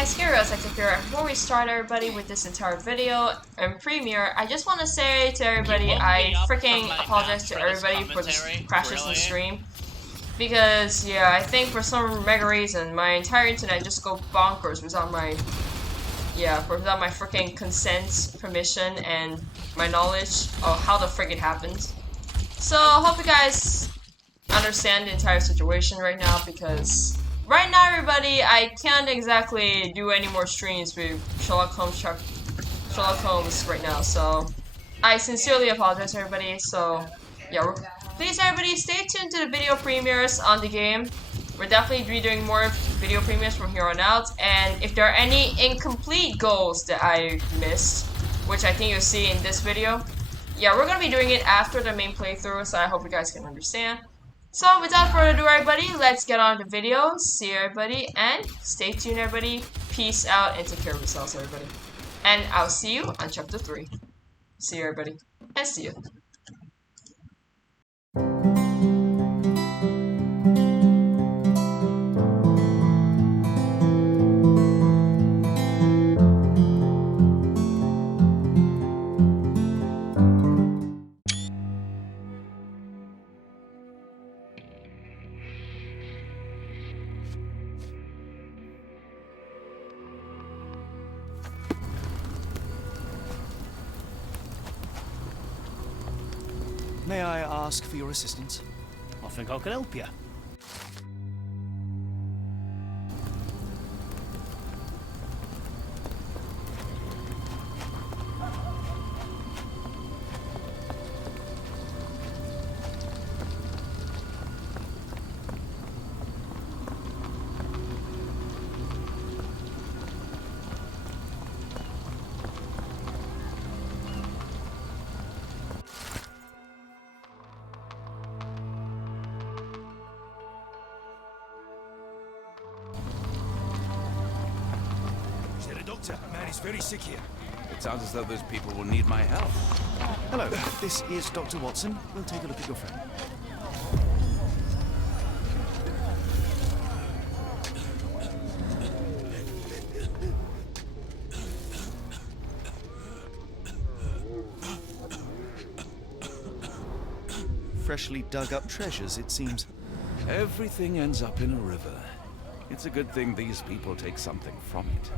guys, here is here. Before we start everybody with this entire video and premiere, I just want to say to everybody, I freaking apologize to everybody for the crashes in stream. Because, yeah, I think for some mega reason, my entire internet just go bonkers without my, without my freaking consent, permission, and my knowledge of how the frick it happens. So, hope you guys understand the entire situation right now, because right now, everybody, I can't exactly do any more streams with Sherlock Holmes right now, so I sincerely apologize, everybody. So, yeah, please, everybody, stay tuned to the video premieres on the game. We're definitely redoing more video premieres from here on out, and if there are any incomplete goals that I missed, which I think you'll see in this video, yeah, we're gonna be doing it after the main playthrough, so I hope you guys can understand. So, without further ado, everybody, let's get on to the video. See you, everybody, and stay tuned, everybody. Peace out, and take care of yourselves, everybody. And I'll see you on Chapter 3. See you, everybody, and see you. May I ask for your assistance? I think I can help you. Doctor, man is very sick here. It sounds as though those people will need my help. Hello, this is Dr. Watson. We'll take a look at your friend. Freshly dug up treasures, it seems. Everything ends up in a river. It's a good thing these people take something from it.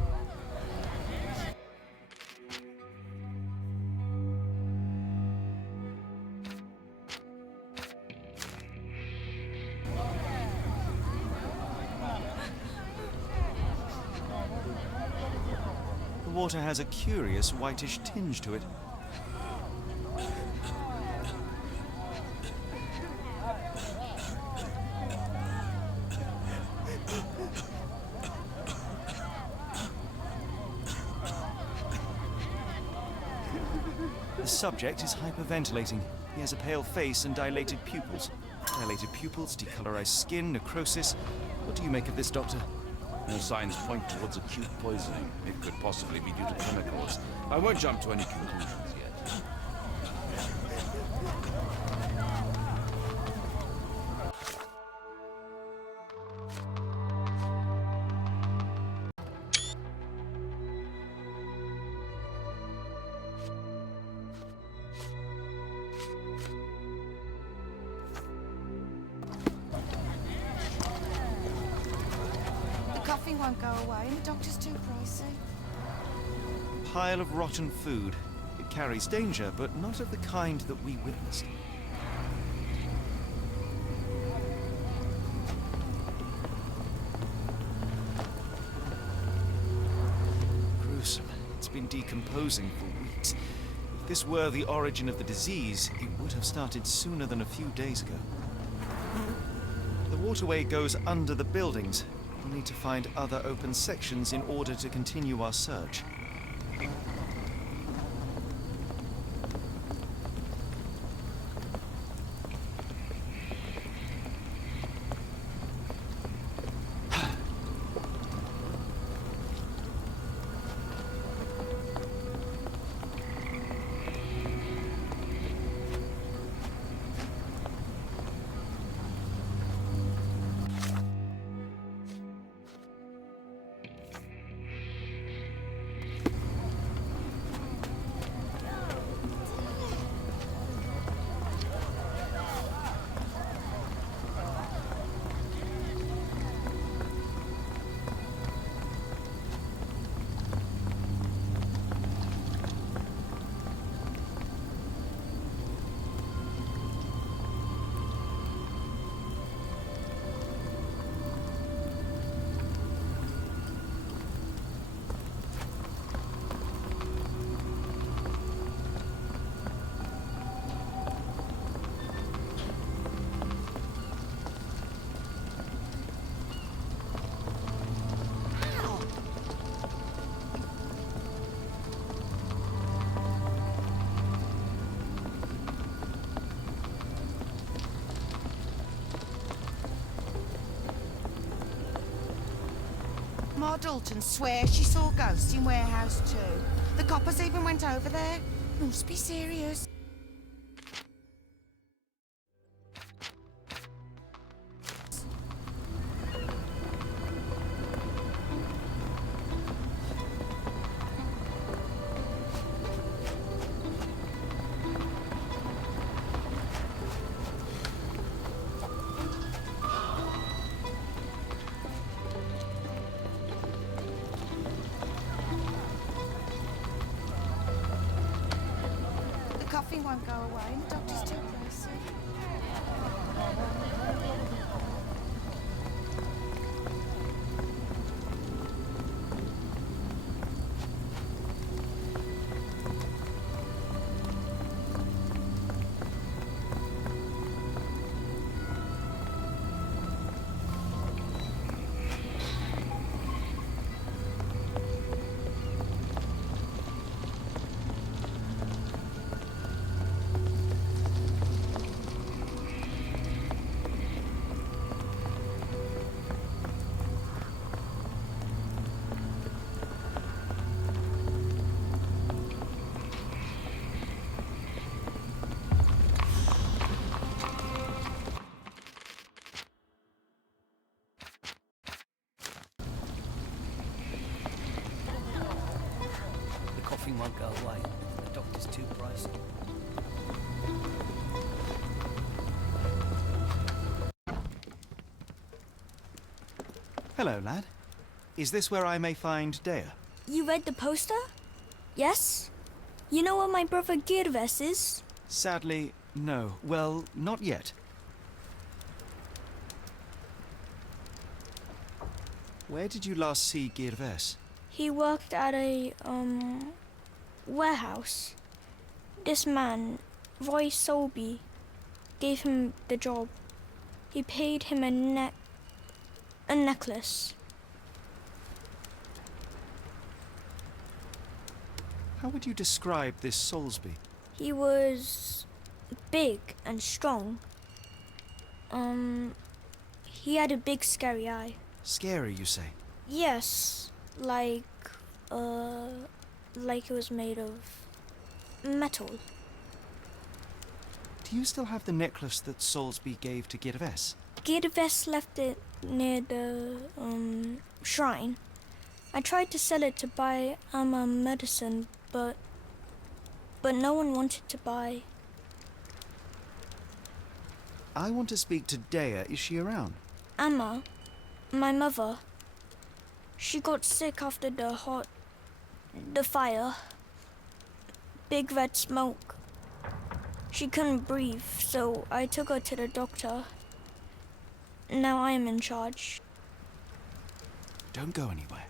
The water has a curious whitish tinge to it. The subject is hyperventilating. He has a pale face and dilated pupils. Dilated pupils, decolorized skin, necrosis. What do you make of this, Doctor? No signs point towards acute poisoning. It could possibly be due to chemicals. I won't jump to any conclusions yet. Coffee won't go away and the doctor's too pricey. Pile of rotten food. It carries danger, but not of the kind that we witnessed. Gruesome. It's been decomposing for weeks. If this were the origin of the disease, it would have started sooner than a few days ago. The waterway goes under the buildings. We'll need to find other open sections in order to continue our search. Ma Dalton swears she saw ghosts in Warehouse 2. The coppers even went over there. Must be serious. The coffee won't go away and the doctor's too pricey. The coffee won't go away. The doctor's too pricey. Hello, lad. Is this where I may find Dea? You read the poster? Yes? You know where my brother Girves is? Sadly, no. Well, not yet. Where did you last see Girves? He worked at a, warehouse. This man, Roy Solby, gave him the job. He paid him a necklace. How would you describe this Soulsby? He was big and strong. He had a big scary eye. Scary, you say? Yes, like it was made of metal. Do you still have the necklace that Soulsby gave to Girves? Girves left it near the shrine. I tried to sell it to buy Amma medicine, but no one wanted to buy. I want to speak to Dea. Is she around? Amma, my mother, she got sick after the fire. Big red smoke. She couldn't breathe, so I took her to the doctor. Now I am in charge. Don't go anywhere.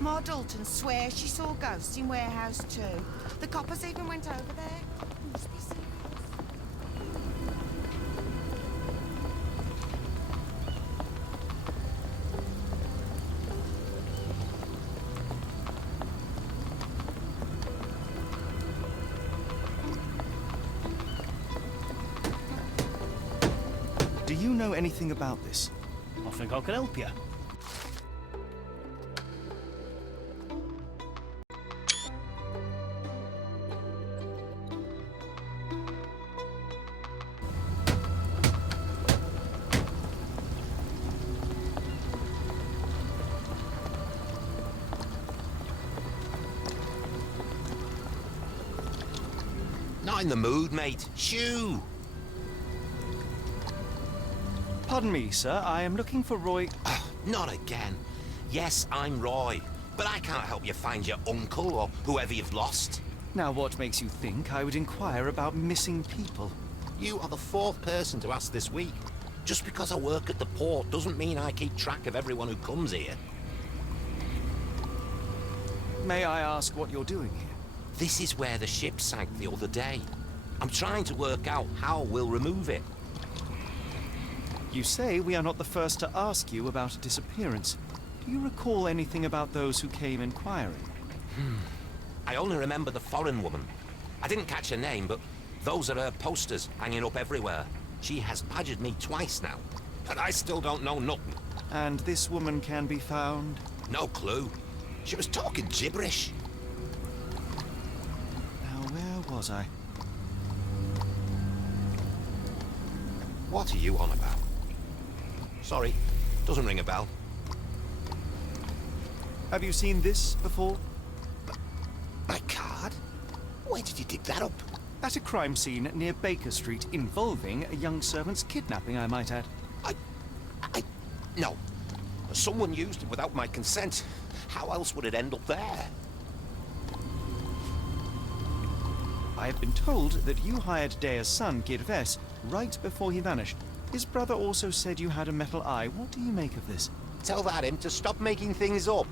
Ma Dalton swears she saw ghosts in Warehouse 2. The coppers even went over there. Must be serious. know anything about this? I think I could help you. Not in the mood, mate. Shoo! Pardon me, sir. I am looking for Roy... Not again. Yes, I'm Roy, but I can't help you find your uncle or whoever you've lost. Now, what makes you think I would inquire about missing people? You are the fourth person to ask this week. Just because I work at the port doesn't mean I keep track of everyone who comes here. May I ask what you're doing here? This is where the ship sank the other day. I'm trying to work out how we'll remove it. You say we are not the first to ask you about a disappearance. Do you recall anything about those who came inquiring? I only remember the foreign woman. I didn't catch her name, but those are her posters hanging up everywhere. She has badgered me twice now, but I still don't know nothing. And this woman can be found? No clue. She was talking gibberish. Now, where was I? What are you on about? Sorry, doesn't ring a bell. Have you seen this before? My card? Where did you dig that up? At a crime scene near Baker Street involving a young servant's kidnapping, I might add. No. Someone used it without my consent. How else would it end up there? I have been told that you hired Dea's son, Girves, right before he vanished. His brother also said you had a metal eye. What do you make of this? Tell that him to stop making things up.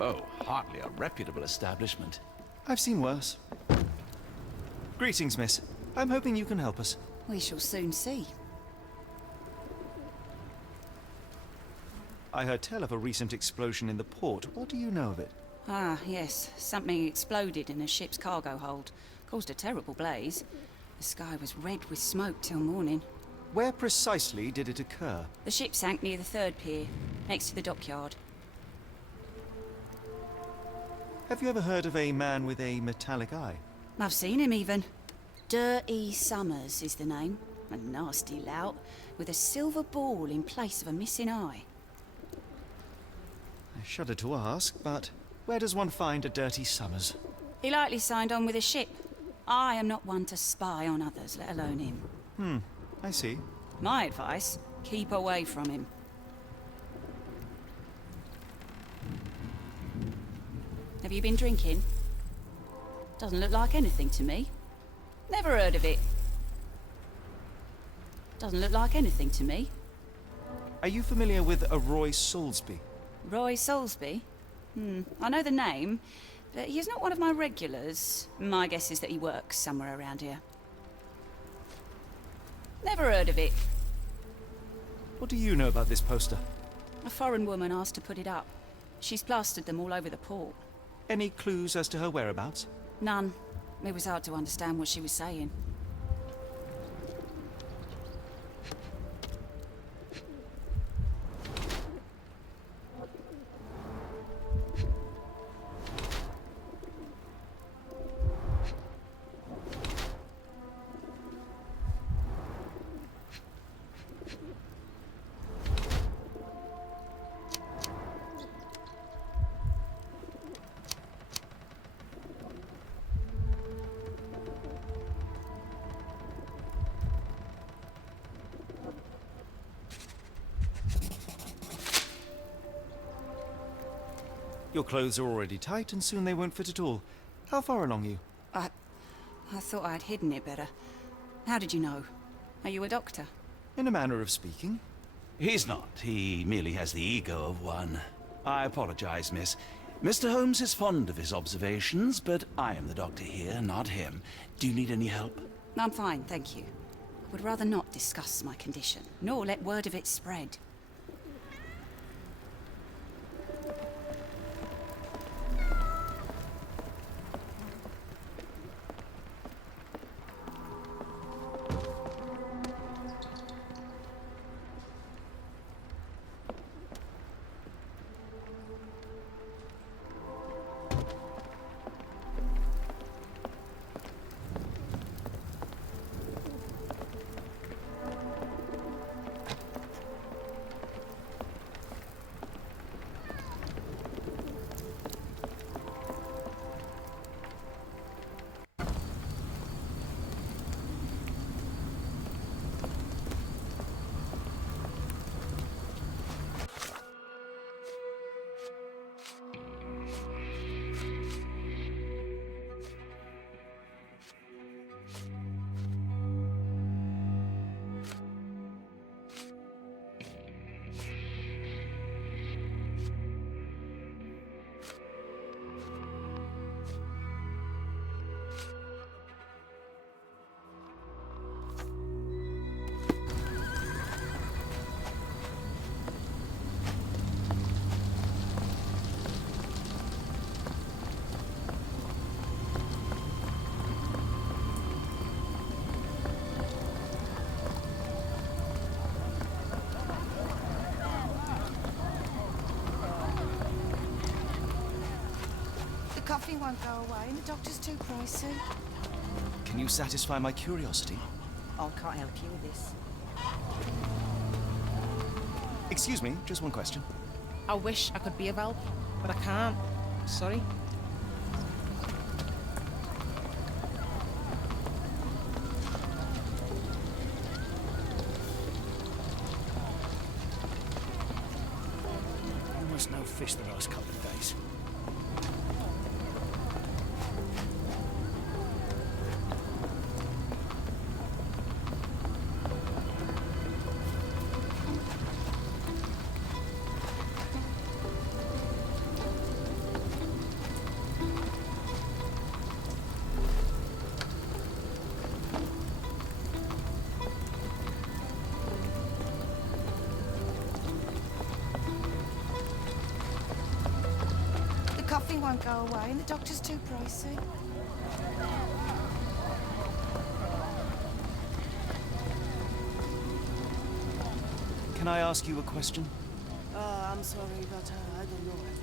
Oh, hardly a reputable establishment. I've seen worse. Greetings, miss. I'm hoping you can help us. We shall soon see. I heard tell of a recent explosion in the port. What do you know of it? Ah, yes. Something exploded in a ship's cargo hold. Caused a terrible blaze. The sky was red with smoke till morning. Where precisely did it occur? The ship sank near the third pier, next to the dockyard. Have you ever heard of a man with a metallic eye? I've seen him even. Dirty Summers is the name. A nasty lout, with a silver ball in place of a missing eye. I shudder to ask, but where does one find a Dirty Summers? He likely signed on with a ship. I am not one to spy on others, let alone him. I see. My advice, keep away from him. Have you been drinking? Doesn't look like anything to me. Never heard of it. Doesn't look like anything to me. Are you familiar with a Roy Soulsby? Roy Soulsby? I know the name, but he's not one of my regulars. My guess is that he works somewhere around here. Never heard of it. What do you know about this poster? A foreign woman asked to put it up. She's plastered them all over the port. Any clues as to her whereabouts? None. It was hard to understand what she was saying. Your clothes are already tight and soon they won't fit at all. How far along are you? I thought I'd hidden it better. How did you know? Are you a doctor? In a manner of speaking. He's not. He merely has the ego of one. I apologize, miss. Mr. Holmes is fond of his observations, but I am the doctor here, not him. Do you need any help? I'm fine, thank you. I would rather not discuss my condition, nor let word of it spread. The coffee won't go away and the doctor's too pricey. Can you satisfy my curiosity? I can't help you with this. Excuse me, just one question. I wish I could be of help, but I can't. Sorry. Almost no fish the last couple of days. The coffee won't go away and the doctor's too pricey. Can I ask you a question? I'm sorry, but I don't know anything.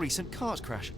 recent cart crash.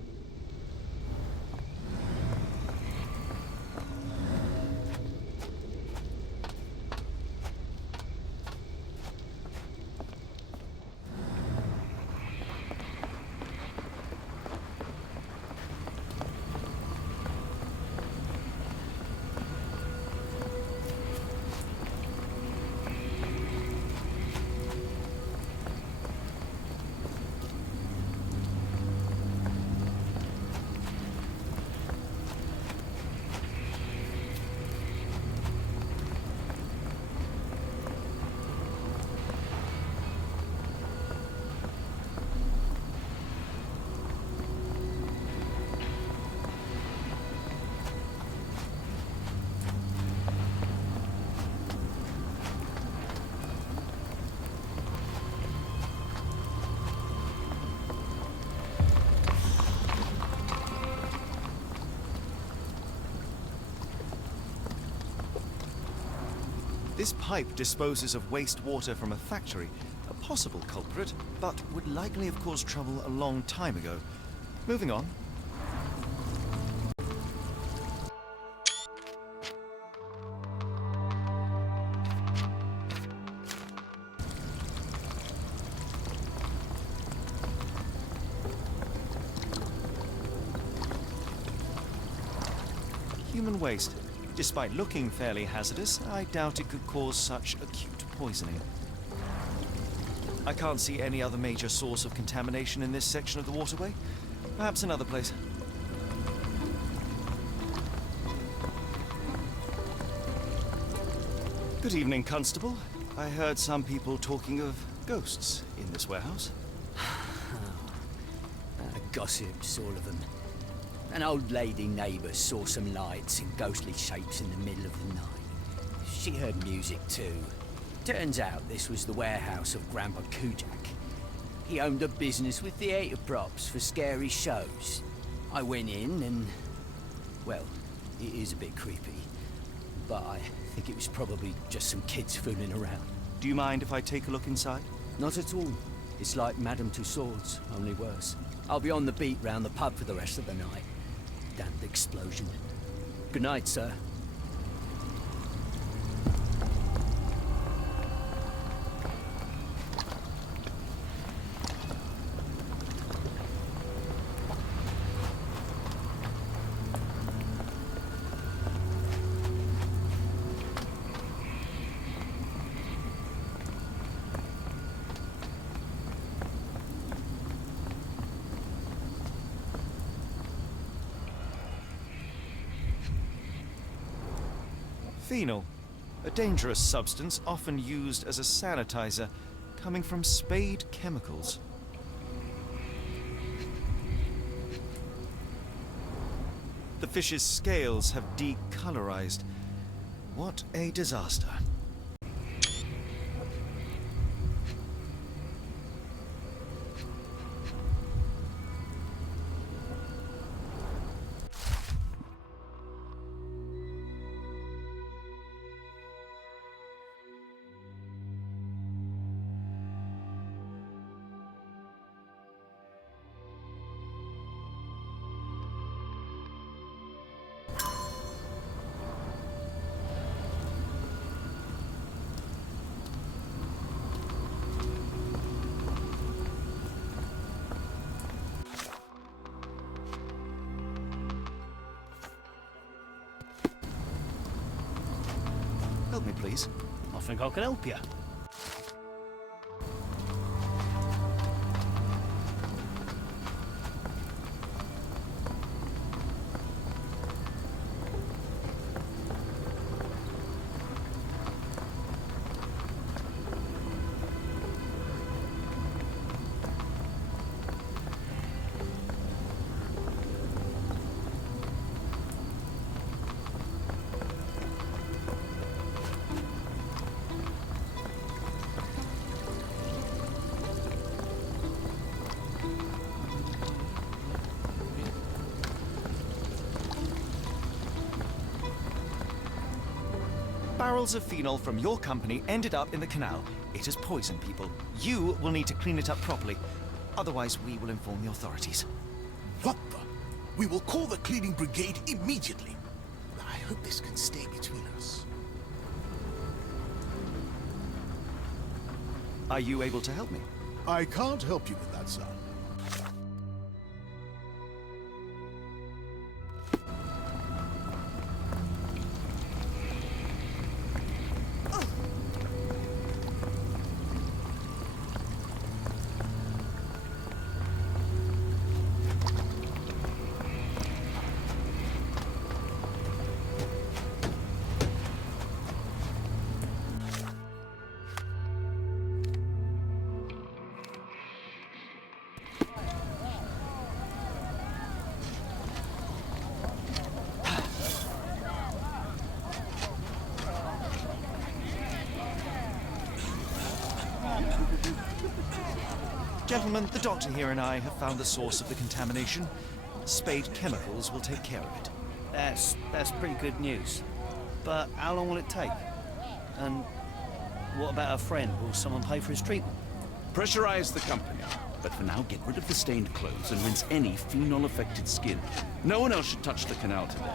This pipe disposes of wastewater from a factory, a possible culprit, but would likely have caused trouble a long time ago. Moving on. Human waste. Despite looking fairly hazardous, I doubt it could cause such acute poisoning. I can't see any other major source of contamination in this section of the waterway. Perhaps another place. Good evening, Constable. I heard some people talking of ghosts in this warehouse. Gossips, all of them. An old lady neighbour saw some lights and ghostly shapes in the middle of the night. She heard music too. Turns out this was the warehouse of Grandpa Kujak. He owned a business with theatre props for scary shows. I went in and... well, it is a bit creepy. But I think it was probably just some kids fooling around. Do you mind if I take a look inside? Not at all. It's like Madame Tussauds, only worse. I'll be on the beat round the pub for the rest of the night. Damned explosion. Good night, sir. Phenol, a dangerous substance often used as a sanitizer, coming from Spade Chemicals. The fish's scales have decolorized. What a disaster. Help me, please. I think I can help you. Barrels of phenol from your company ended up in the canal. It has poisoned people. You will need to clean it up properly. Otherwise, we will inform the authorities. What the? We will call the cleaning brigade immediately. I hope this can stay between us. Are you able to help me? I can't help you with that, sir. Gentlemen, the doctor here and I have found the source of the contamination. Spade Chemicals will take care of it. That's pretty good news. But how long will it take? And what about our friend? Will someone pay for his treatment? Pressurize the company. But for now, get rid of the stained clothes and rinse any phenol-affected skin. No one else should touch the canal today.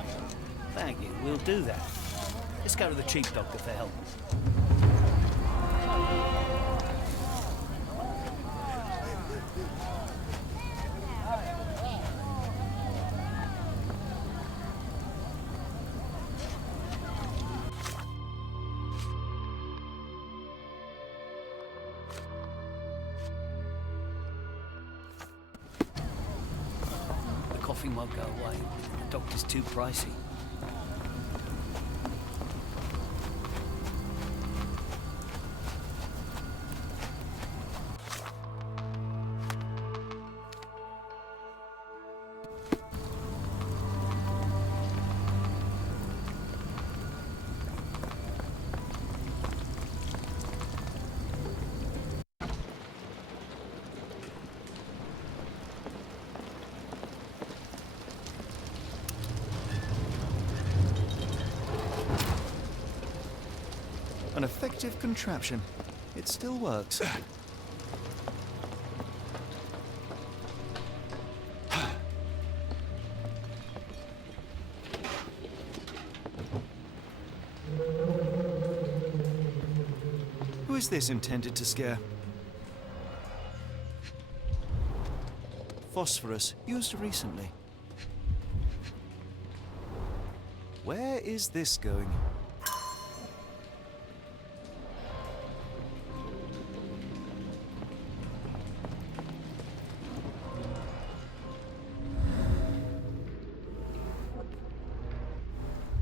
Thank you, we'll do that. Let's go to the chief doctor for help. Coffee won't go away. The doctor's too pricey. An effective contraption. It still works. Who is this intended to scare? Phosphorus, used recently. Where is this going?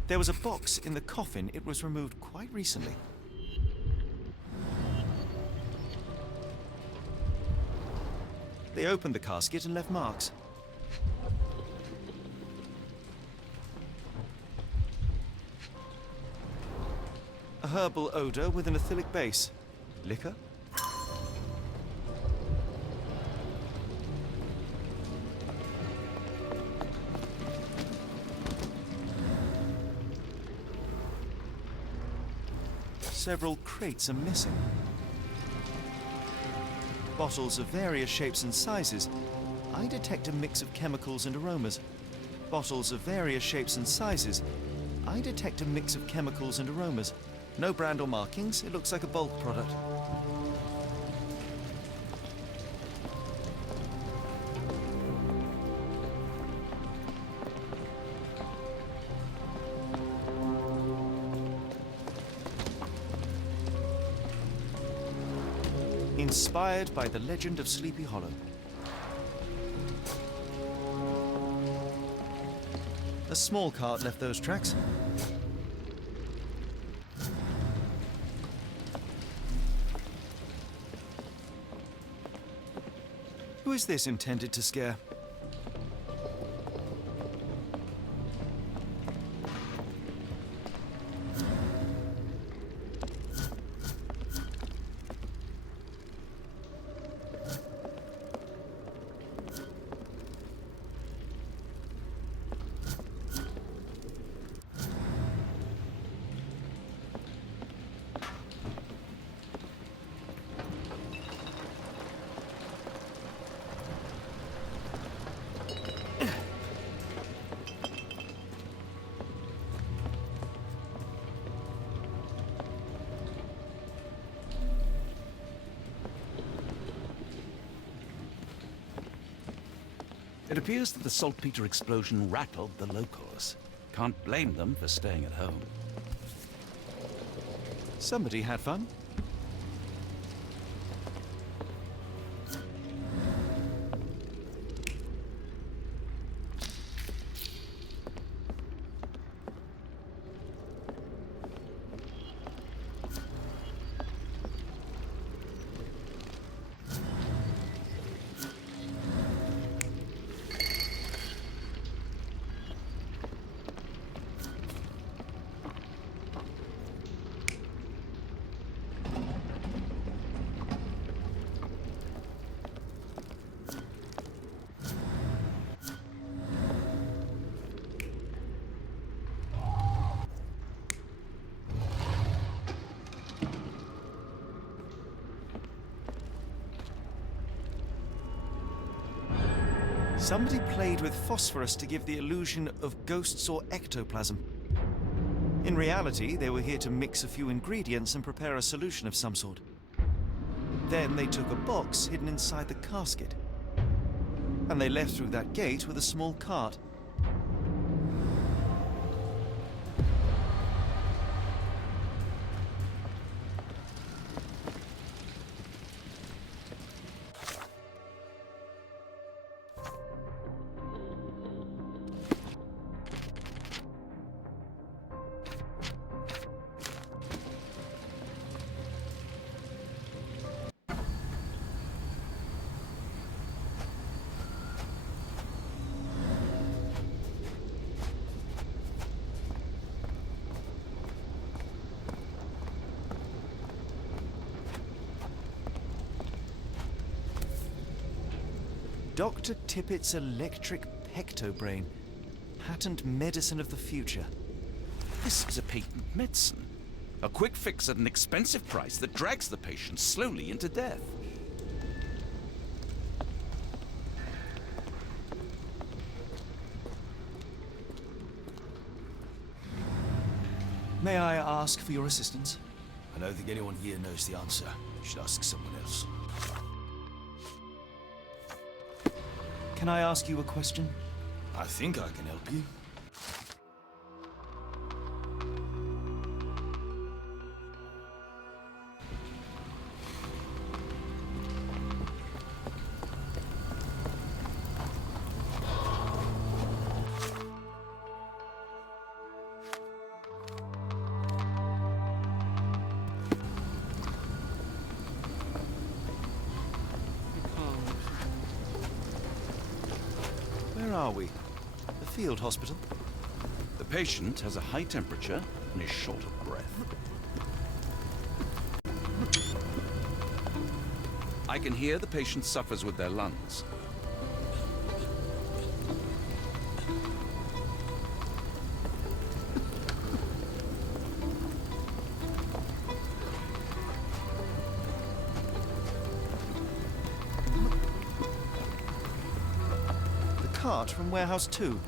There was a box in the coffin. It was removed quite recently. They opened the casket and left marks. A herbal odor with an acylic base. Liquor? Several crates are missing. Bottles of various shapes and sizes. I detect a mix of chemicals and aromas. Bottles of various shapes and sizes. I detect a mix of chemicals and aromas. No brand or markings. It looks like a bulk product. Inspired by the legend of Sleepy Hollow. A small cart left those tracks. Who is this intended to scare? It appears that the saltpeter explosion rattled the locals. Can't blame them for staying at home. Somebody had fun. Somebody played with phosphorus to give the illusion of ghosts or ectoplasm. In reality, they were here to mix a few ingredients and prepare a solution of some sort. Then they took a box hidden inside the casket. And they left through that gate with a small cart. Dr. Tippett's electric pectobrain. Patent medicine of the future. This is a patent medicine. A quick fix at an expensive price that drags the patient slowly into death. May I ask for your assistance? I don't think anyone here knows the answer. You should ask someone else. Can I ask you a question? I think I can help you. Where are we? The field hospital? The patient has a high temperature and is short of breath. I can hear the patient suffers with their lungs. Cart from Warehouse 2.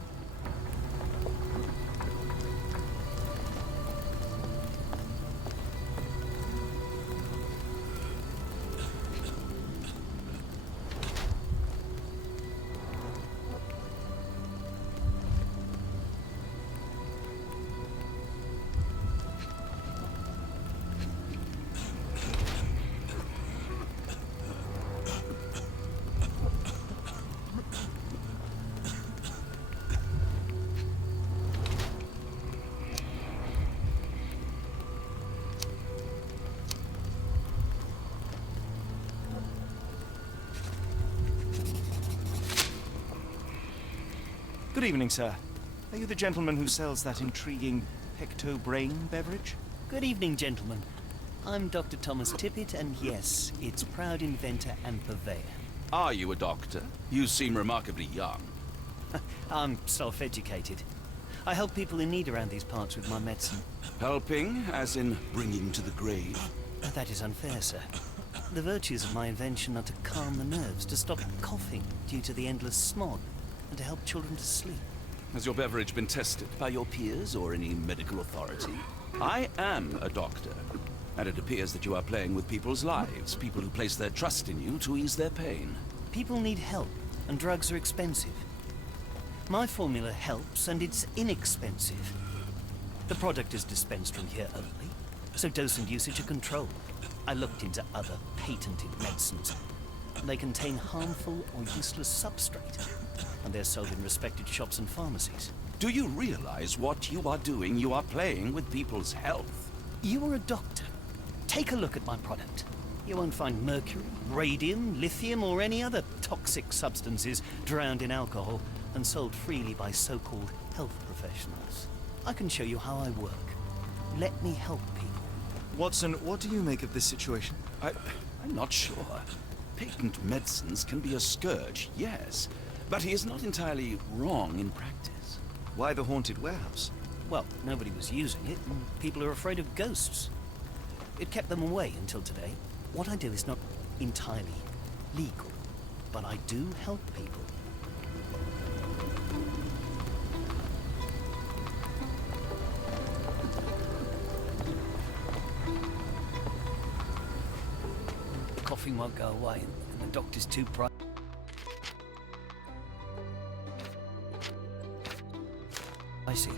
Good evening, sir. Are you the gentleman who sells that intriguing pectobrain beverage? Good evening, gentlemen. I'm Dr. Thomas Tippett, and yes, its proud inventor and purveyor. Are you a doctor? You seem remarkably young. I'm self-educated. I help people in need around these parts with my medicine. Helping, as in bringing to the grave? That is unfair, sir. The virtues of my invention are to calm the nerves, to stop coughing due to the endless smog, and to help children to sleep. Has your beverage been tested by your peers or any medical authority? I am a doctor, and it appears that you are playing with people's lives, people who place their trust in you to ease their pain. People need help, and drugs are expensive. My formula helps, and it's inexpensive. The product is dispensed from here only, so dose and usage are controlled. I looked into other patented medicines. They contain harmful or useless substrate, and they're sold in respected shops and pharmacies. Do you realize what you are doing? You are playing with people's health. You are a doctor. Take a look at my product. You won't find mercury, radium, lithium, or any other toxic substances drowned in alcohol and sold freely by so-called health professionals. I can show you how I work. Let me help people. Watson, what do you make of this situation? I'm not sure. Patent medicines can be a scourge, yes, but he is not entirely wrong in practice. Why the haunted warehouse? Well, nobody was using it, and people are afraid of ghosts. It kept them away until today. What I do is not entirely legal, but I do help people. The coughing won't go away, and the doctor's too bright. I see.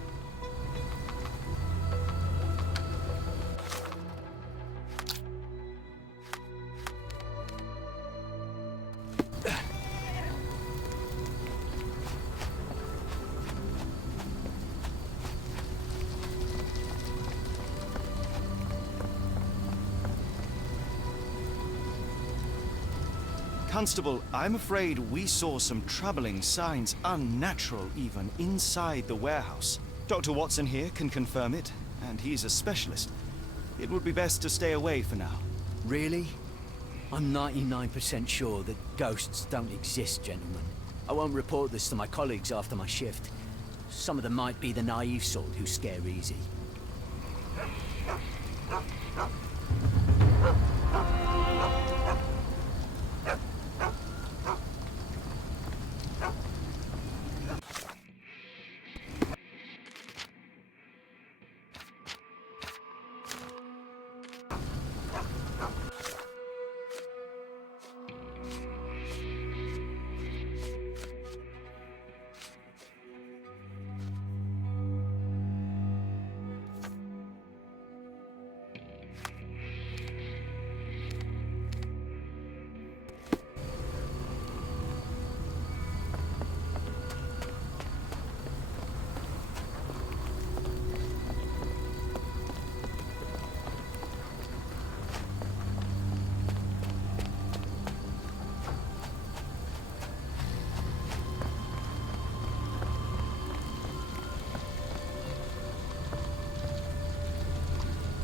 Constable, I'm afraid we saw some troubling signs, unnatural even, inside the warehouse. Dr. Watson here can confirm it, and he's a specialist. It would be best to stay away for now. Really? I'm 99% sure that ghosts don't exist, gentlemen. I won't report this to my colleagues after my shift. Some of them might be the naive sort who scare easy.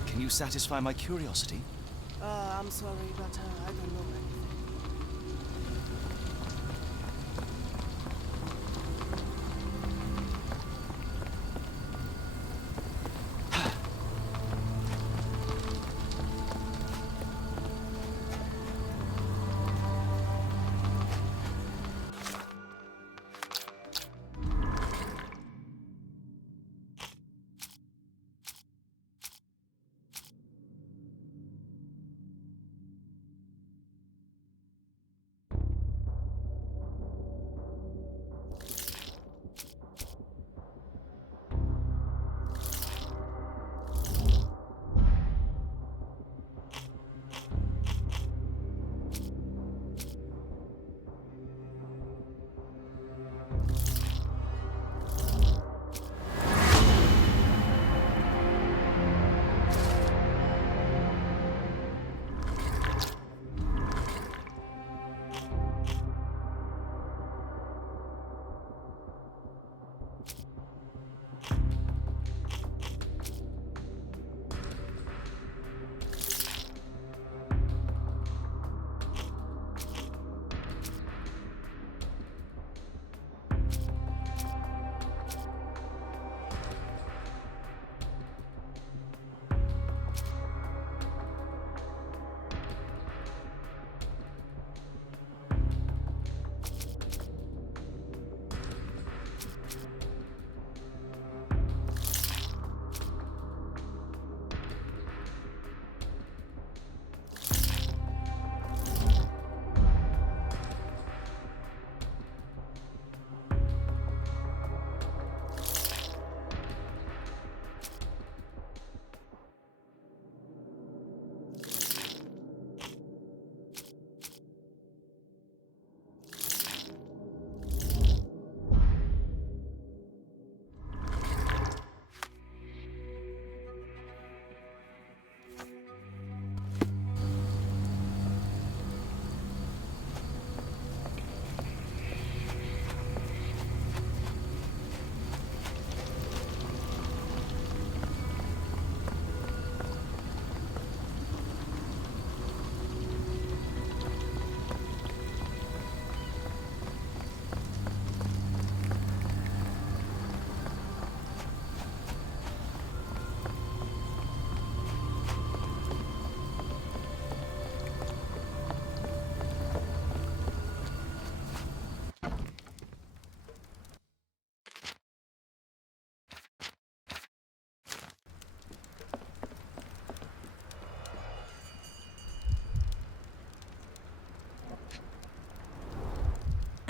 Can you satisfy my curiosity? I'm sorry, but I don't know anything.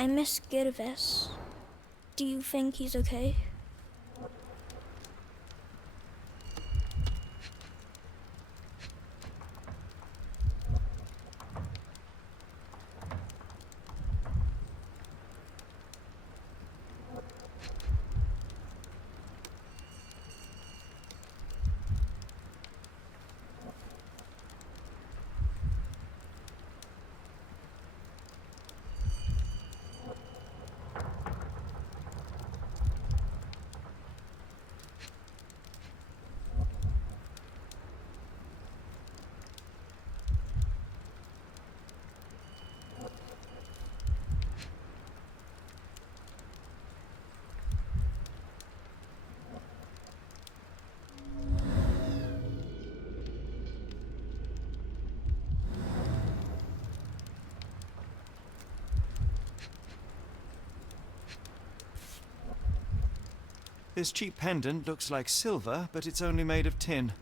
I miss Girves. Do you think he's okay? This cheap pendant looks like silver, but it's only made of tin.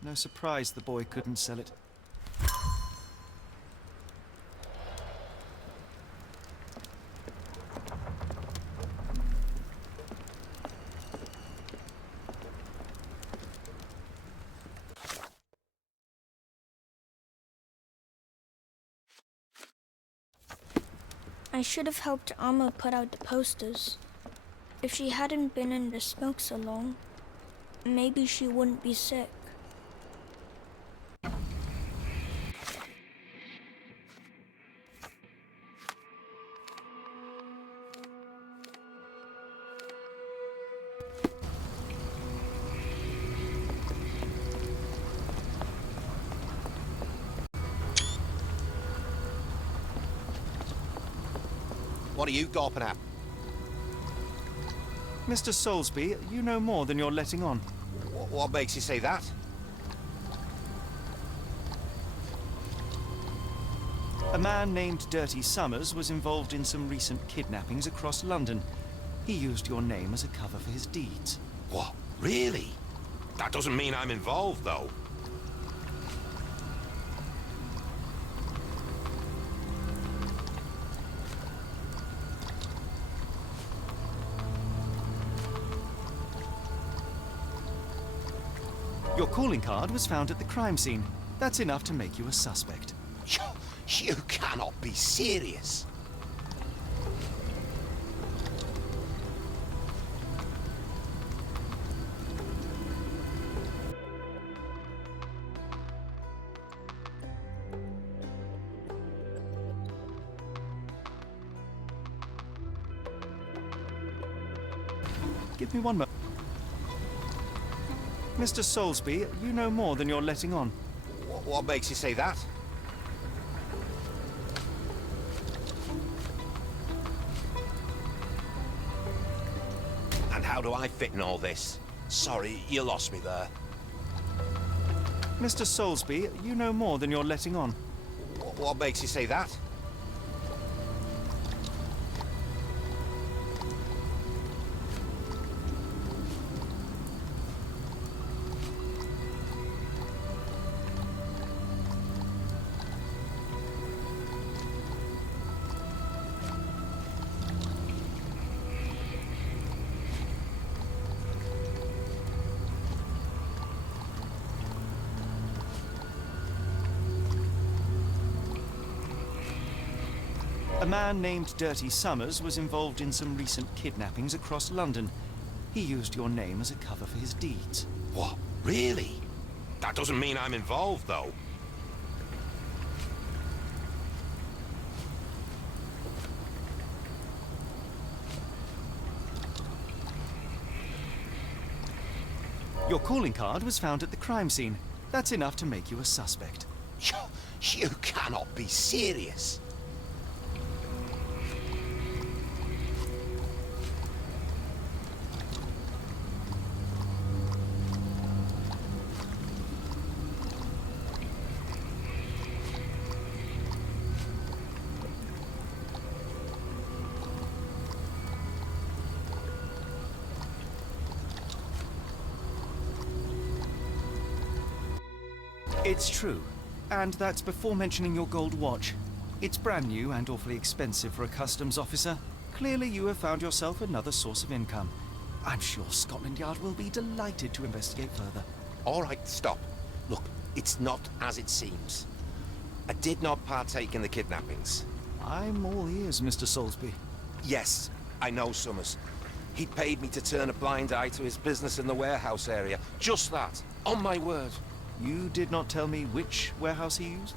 No surprise the boy couldn't sell it. I should have helped Amma put out the posters. If she hadn't been in the smoke so long, maybe she wouldn't be sick. What are you gawping at? Mr. Soulsby, you know more than you're letting on. What makes you say that? A man named Dirty Summers was involved in some recent kidnappings across London. He used your name as a cover for his deeds. What? Really? That doesn't mean I'm involved, though. Your calling card was found at the crime scene. That's enough to make you a suspect. You cannot be serious. Give me one moment. Mr. Soulsby, you know more than you're letting on. What makes you say that? And how do I fit in all this? Sorry, you lost me there. Mr. Soulsby, you know more than you're letting on. What makes you say that? A man named Dirty Summers was involved in some recent kidnappings across London. He used your name as a cover for his deeds. What? Really? That doesn't mean I'm involved, though. Your calling card was found at the crime scene. That's enough to make you a suspect. You cannot be serious. It's true. And that's before mentioning your gold watch. It's brand new and awfully expensive for a customs officer. Clearly you have found yourself another source of income. I'm sure Scotland Yard will be delighted to investigate further. All right, stop. Look, it's not as it seems. I did not partake in the kidnappings. I'm all ears, Mr. Soulsby. Yes, I know Summers. He paid me to turn a blind eye to his business in the warehouse area. Just that. On my word. You did not tell me which warehouse he used?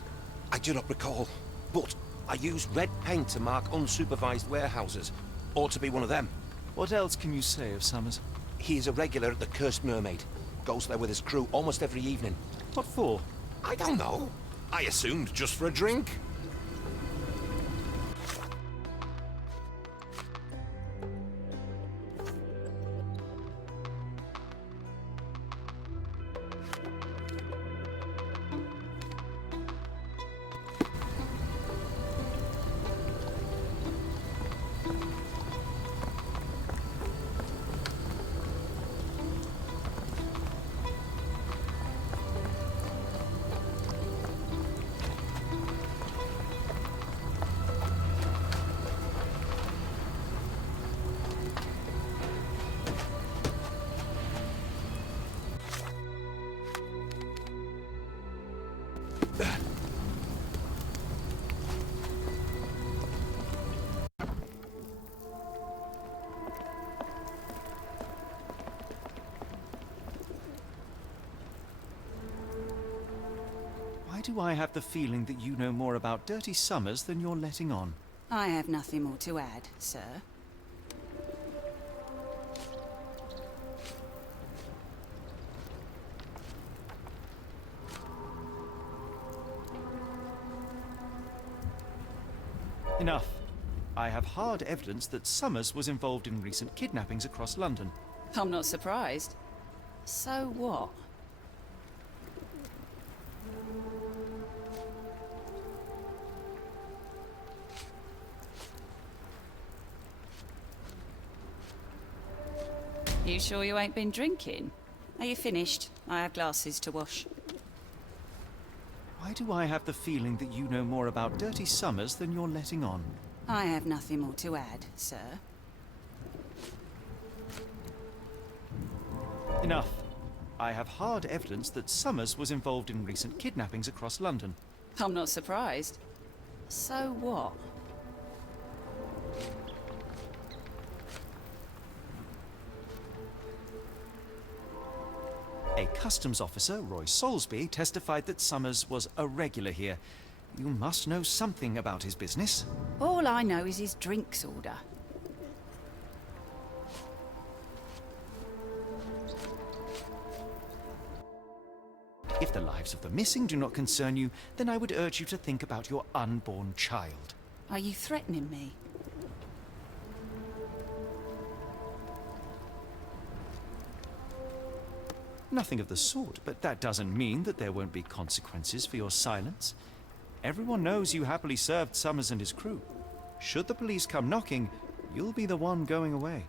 I do not recall. But I used red paint to mark unsupervised warehouses. Ought to be one of them. What else can you say of Summers? He is a regular at the Cursed Mermaid. Goes there with his crew almost every evening. What for? I don't know. I assumed just for a drink. Why do I have the feeling that you know more about Dirty Summers than you're letting on? I have nothing more to add, sir. Enough. I have hard evidence that Summers was involved in recent kidnappings across London. I'm not surprised. So what? You sure you ain't been drinking? Are you finished? I have glasses to wash. Why do I have the feeling that you know more about Dirty Summers than you're letting on? I have nothing more to add, sir. Enough. I have hard evidence that Summers was involved in recent kidnappings across London. I'm not surprised. So what? A customs officer, Roy Soulsby, testified that Summers was a regular here. You must know something about his business. All I know is his drinks order. If the lives of the missing do not concern you, then I would urge you to think about your unborn child. Are you threatening me? Nothing of the sort, but that doesn't mean that there won't be consequences for your silence. Everyone knows you happily served Summers and his crew. Should the police come knocking, you'll be the one going away.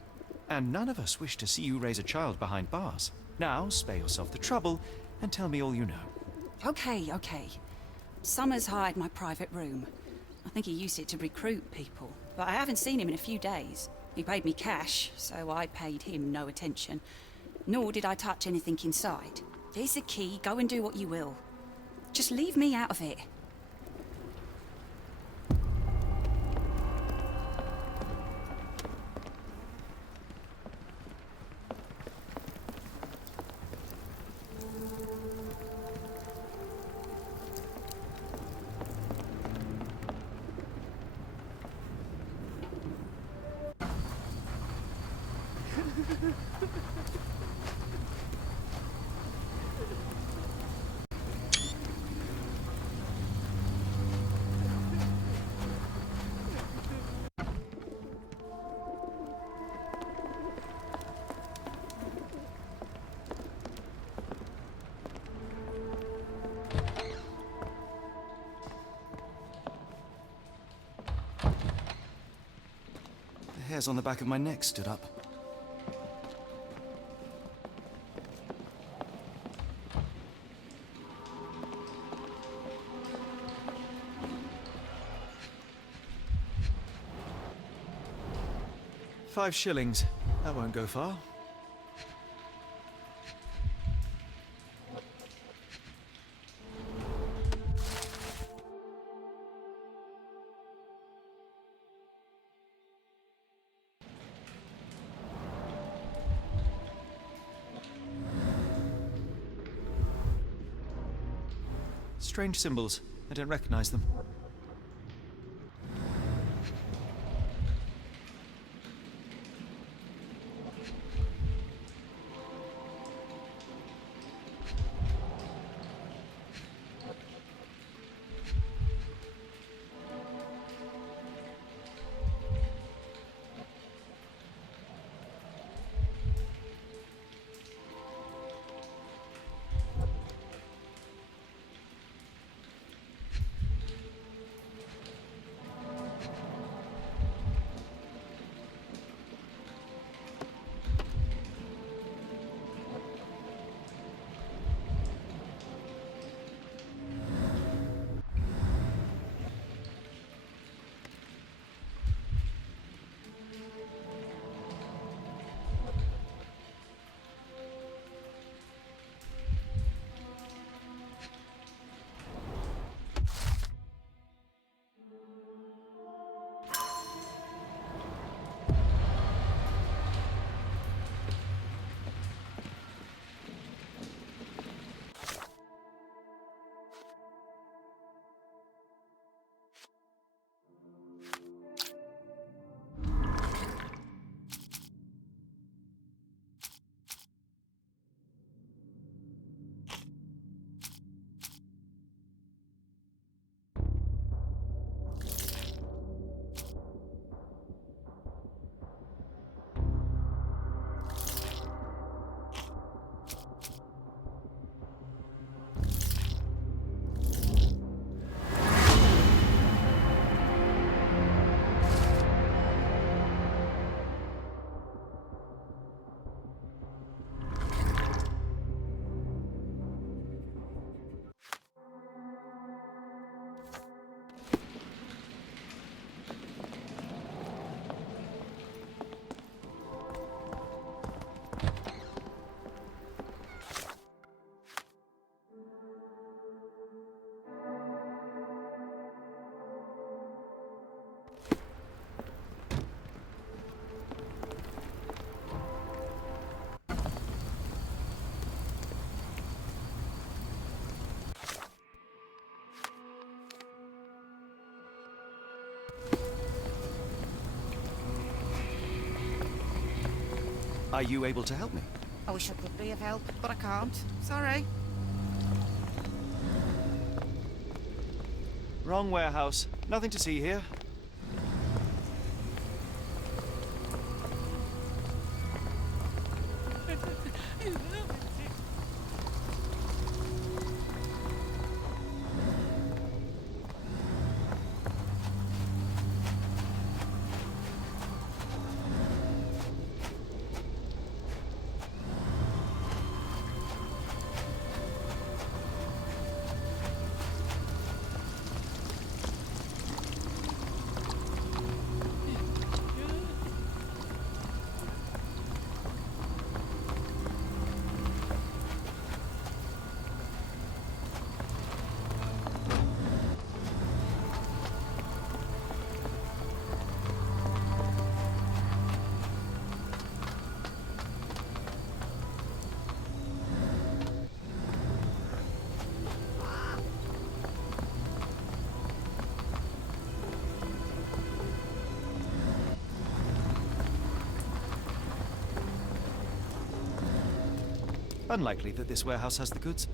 And none of us wish to see you raise a child behind bars. Now, spare yourself the trouble and tell me all you know. Okay. Summers hired my private room. I think he used it to recruit people, but I haven't seen him in a few days. He paid me cash, so I paid him no attention. Nor did I touch anything inside. Here's the key, go and do what you will. Just leave me out of it. The hairs on the back of my neck stood up. 5 shillings. That won't go far. Strange symbols. I don't recognize them. Are you able to help me? I wish I could be of help, but I can't. Sorry. Wrong warehouse. Nothing to see here. Unlikely that this warehouse has the goods.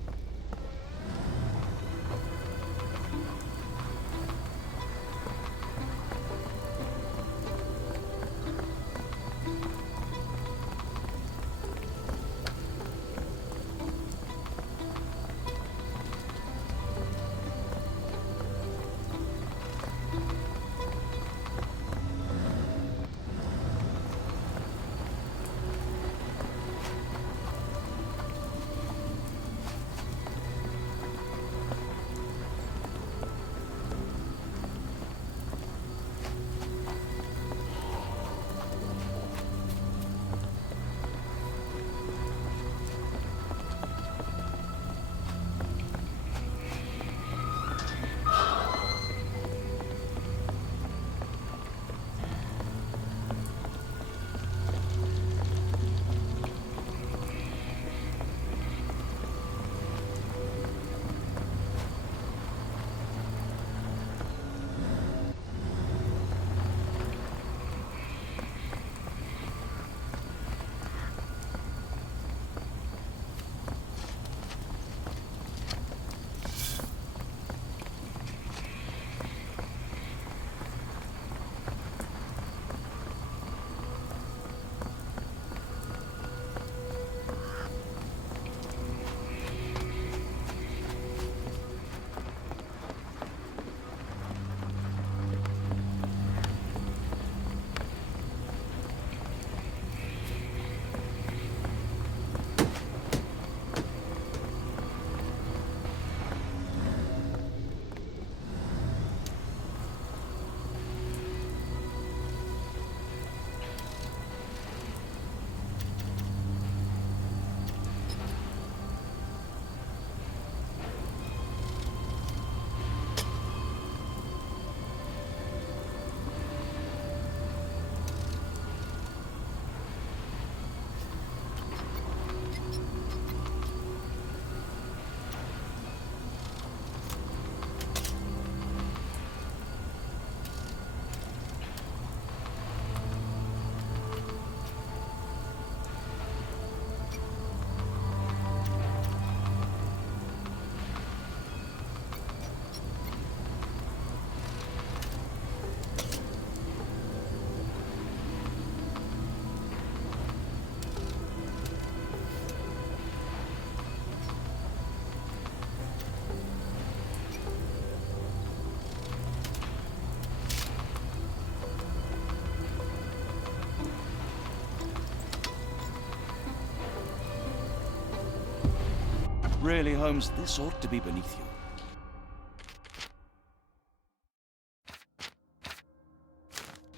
Really, Holmes, this ought to be beneath you.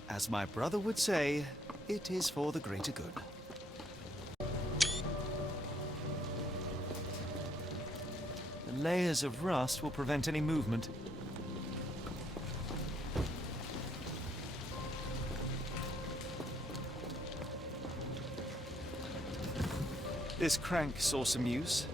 As my brother would say, it is for the greater good. The layers of rust will prevent any movement. This crank saw some use.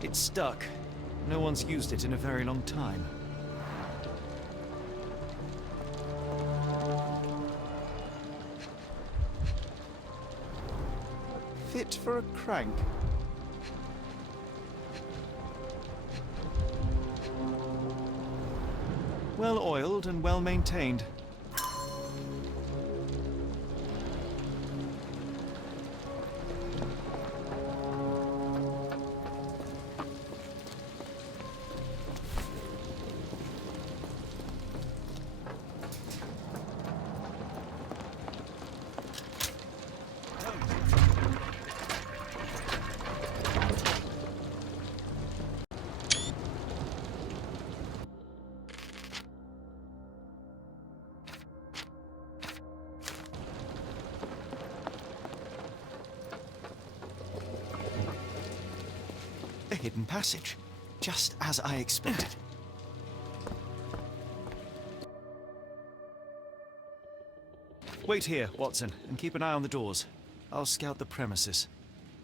It's stuck. No one's used it in a very long time. Fit for a crank. Well oiled and well maintained. A hidden passage, just as I expected. Wait here, Watson, and keep an eye on the doors. I'll scout the premises.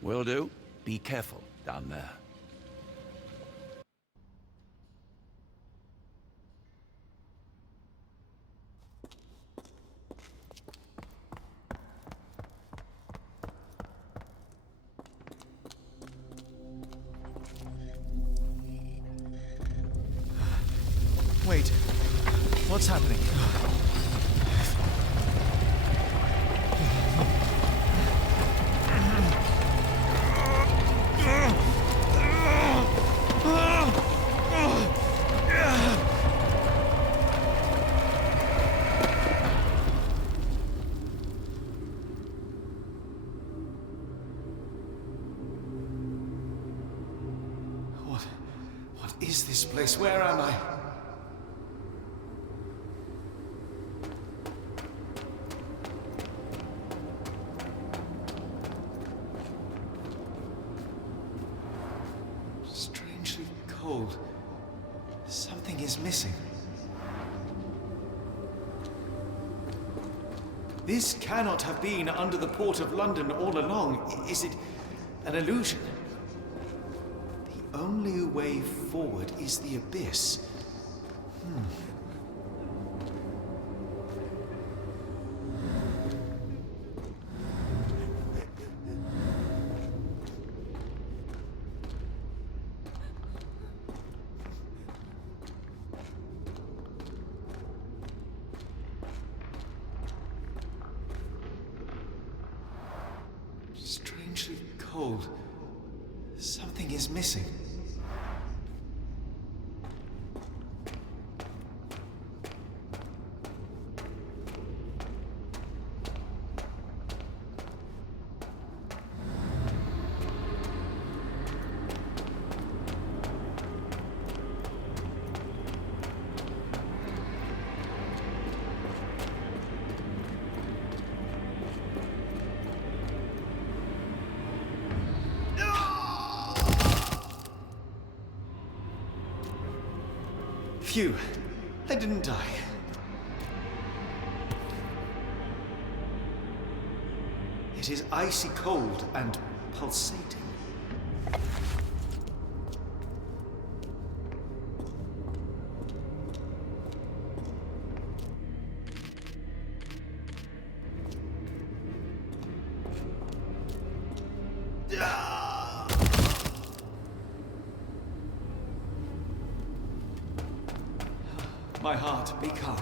Will do. Be careful down there. Wait, what's happening? What is this place? Where am I? Strangely cold. Something is missing. This cannot have been under the port of London all along. Is it an illusion? The only way forward is the abyss. Strangely cold. Something is missing. Phew, I didn't die. It is icy cold and pulsating. My heart, be calm.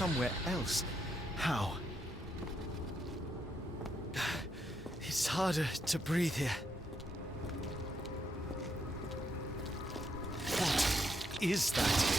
somewhere else. How? It's harder to breathe here. What is that?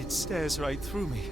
It stares right through me.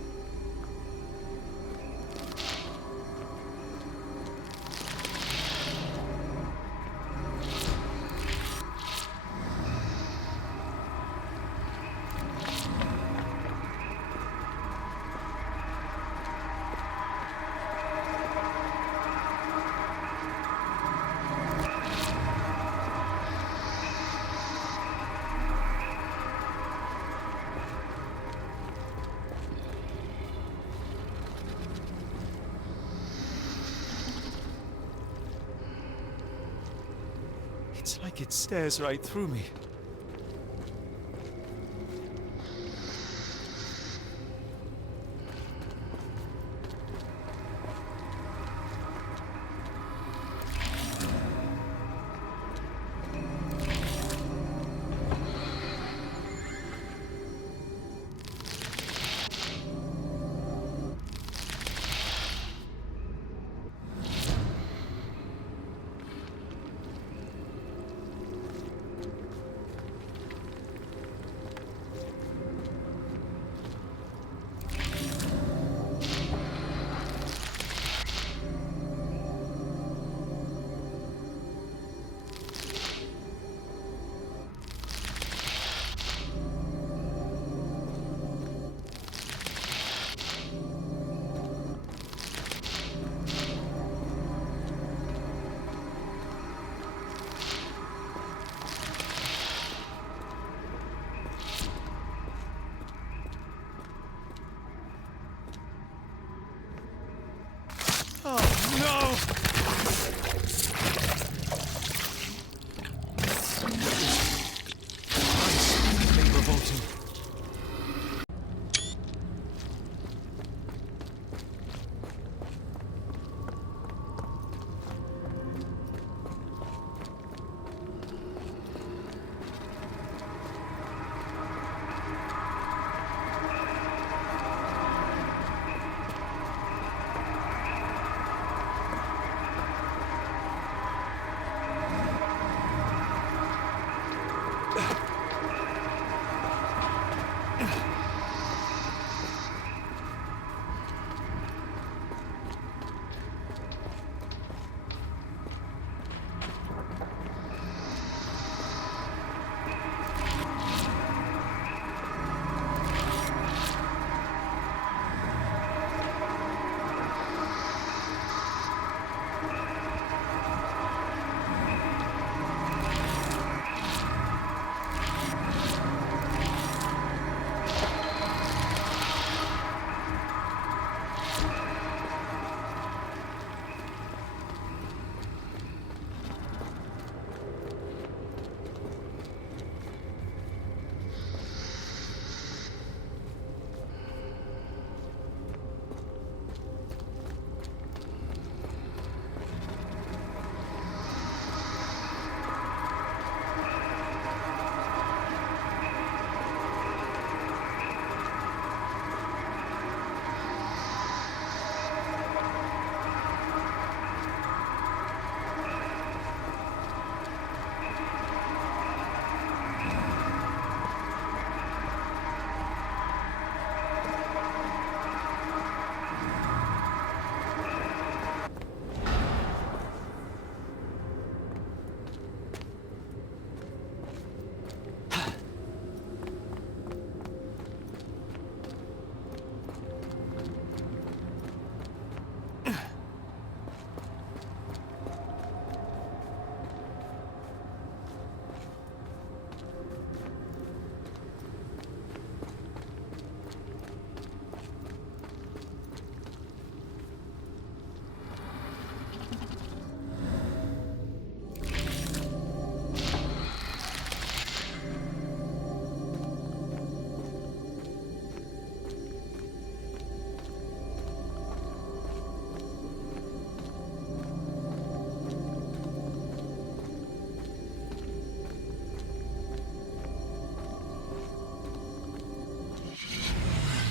It's like it stares right through me. Oh, no! Unspeakably revolting.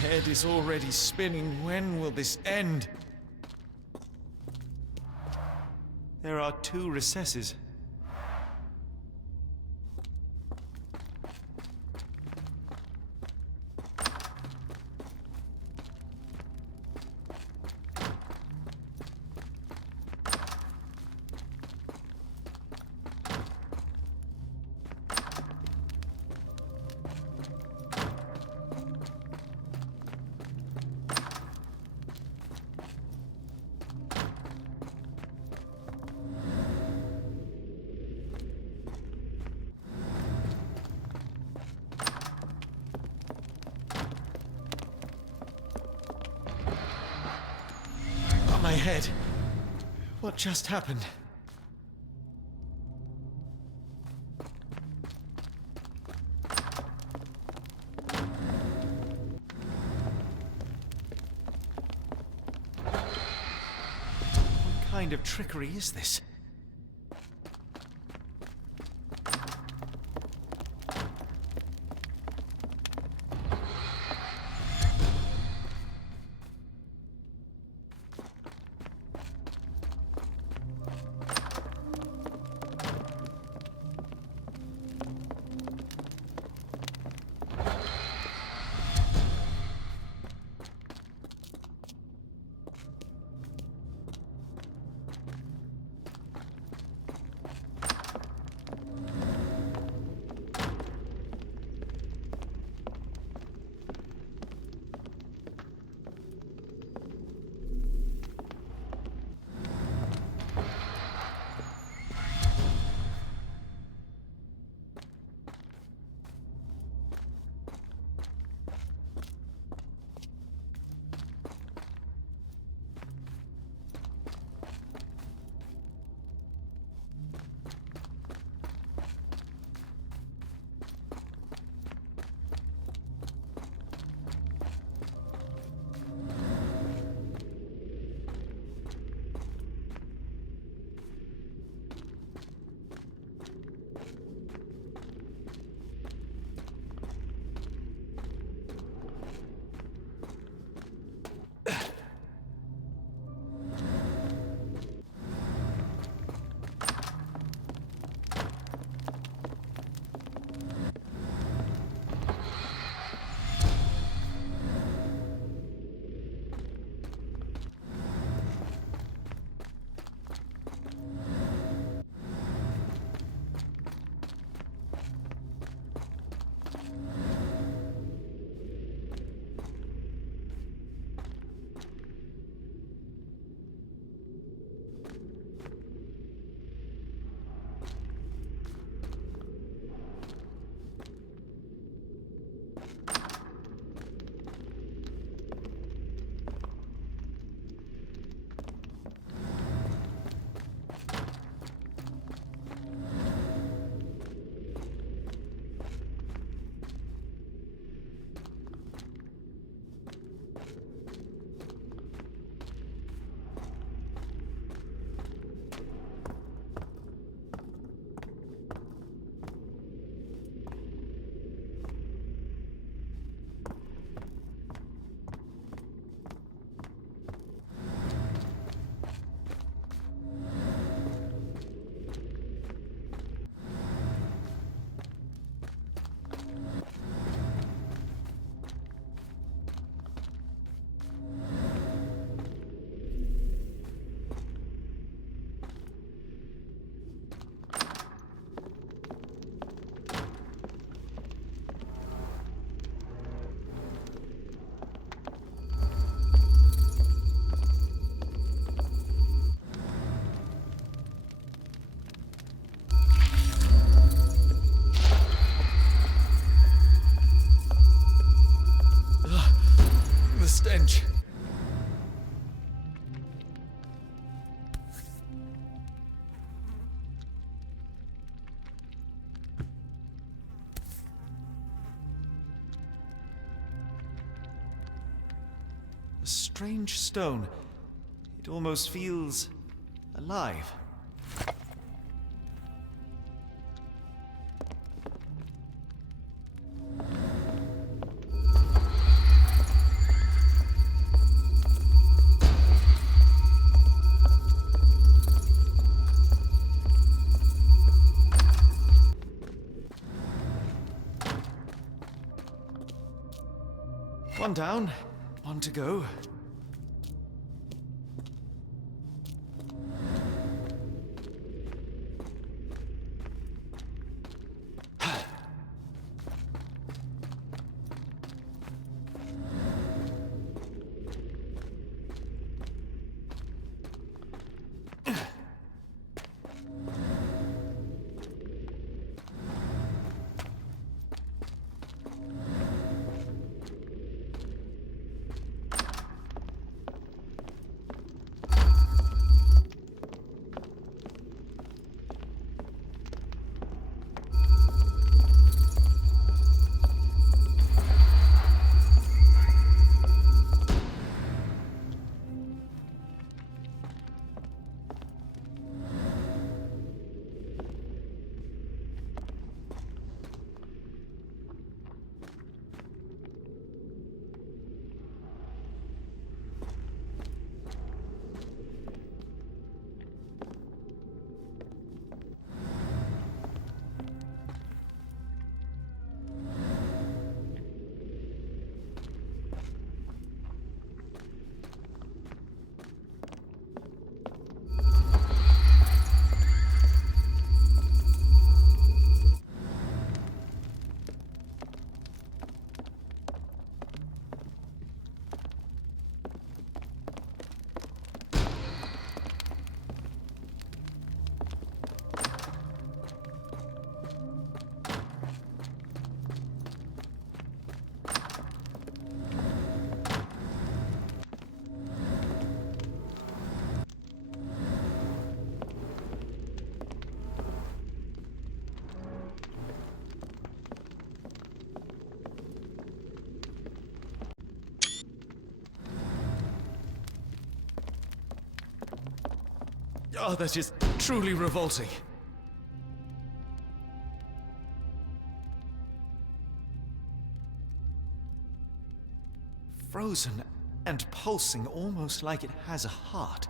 head is already spinning. When will this end? There are 2 recesses. My head. What just happened? What kind of trickery is this? stench. A strange stone. It almost feels alive. One down, one to go. Oh, that is truly revolting. Frozen and pulsing almost like it has a heart.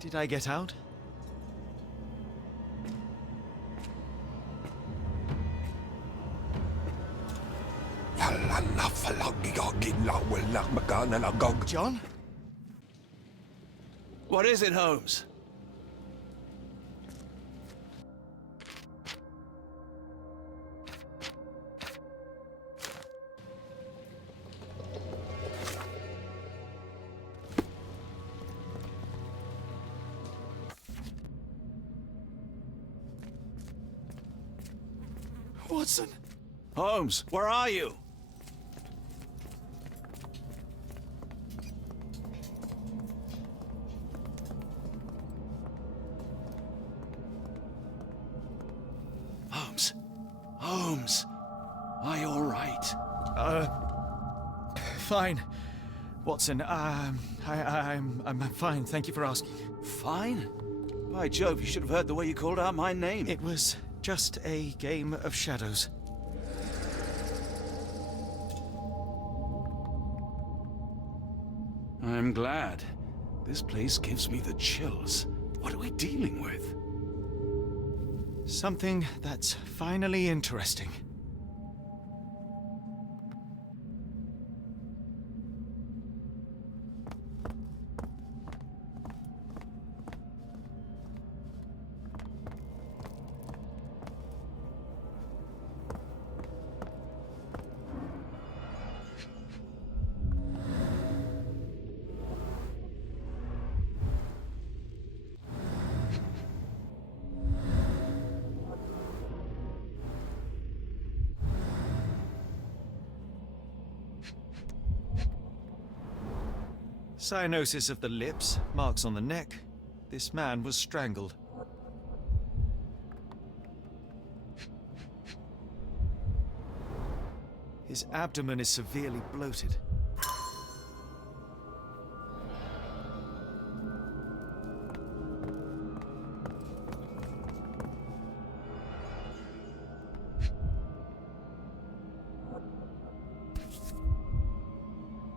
Did I get out? John? What is it, Holmes? Watson! Holmes, where are you? Holmes. Holmes. Are you all right? Fine. Watson, I'm fine. Thank you for asking. Fine? By Jove, you should have heard the way you called out my name. It was just a game of shadows. I'm glad. This place gives me the chills. What are we dealing with? Something that's finally interesting. Cyanosis of the lips, marks on the neck. This man was strangled. His abdomen is severely bloated.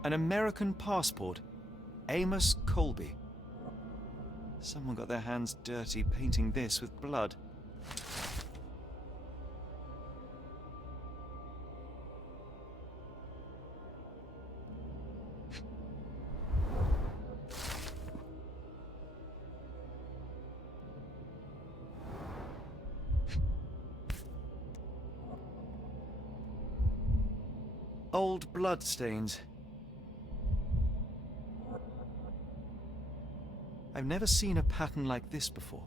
An American passport. Amos Colby. Someone got their hands dirty painting this with blood. Old blood stains. I've never seen a pattern like this before.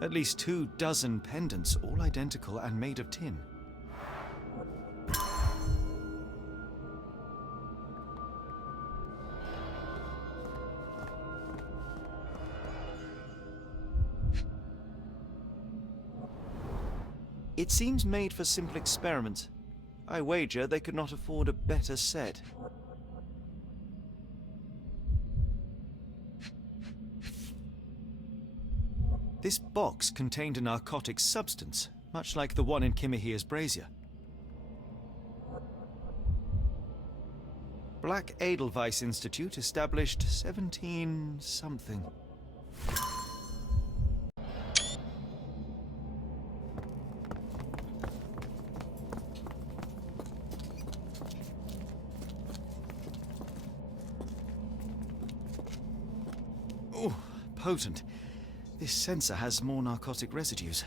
At least 24 pendants, all identical and made of tin. It seems made for simple experiments. I wager they could not afford a better set. This box contained a narcotic substance, much like the one in Kimihira's brazier. Black Edelweiss Institute, established 17-something. Oh, potent. This sensor has more narcotic residues.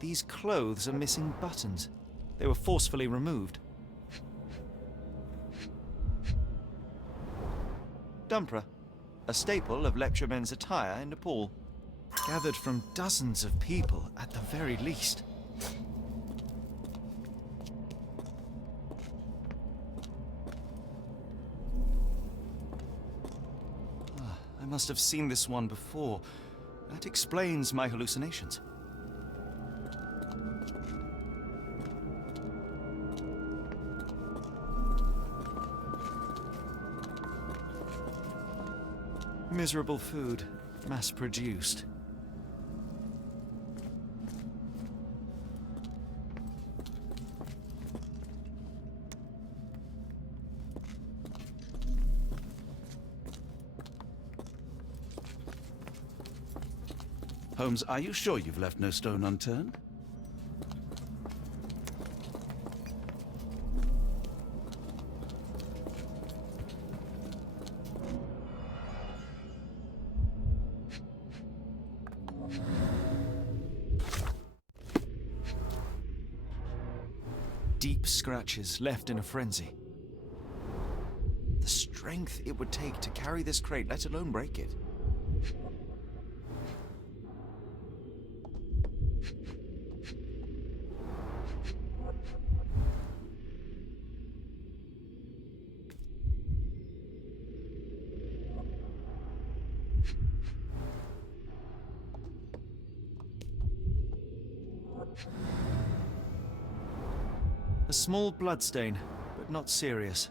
These clothes are missing buttons. They were forcefully removed. Dumpra, a staple of lecture men's attire in Nepal. Gathered from dozens of people, at the very least. I must have seen this one before. That explains my hallucinations. Miserable food, mass-produced. Holmes, are you sure you've left no stone unturned? Deep scratches left in a frenzy. The strength it would take to carry this crate, let alone break it. A small bloodstain, but not serious.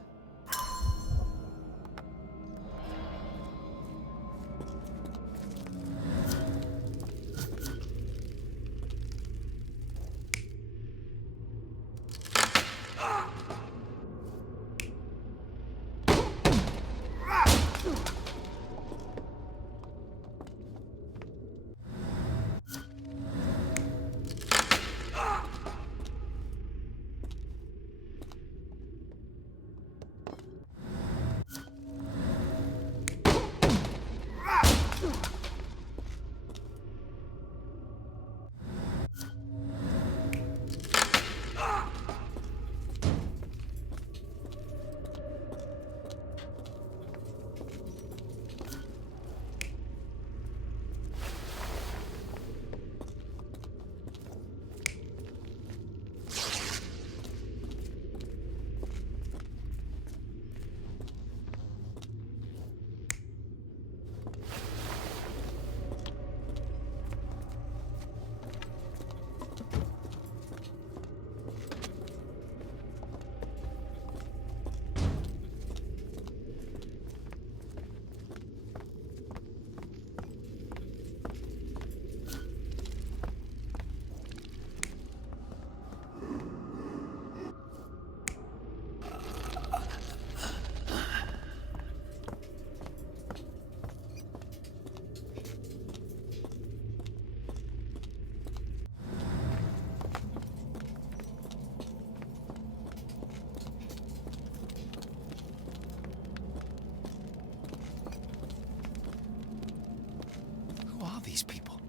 these people?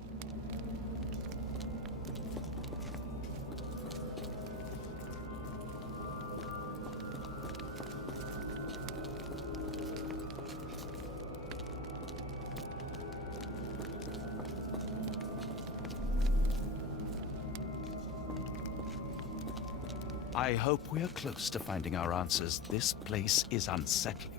I hope we are close to finding our answers. This place is unsettling.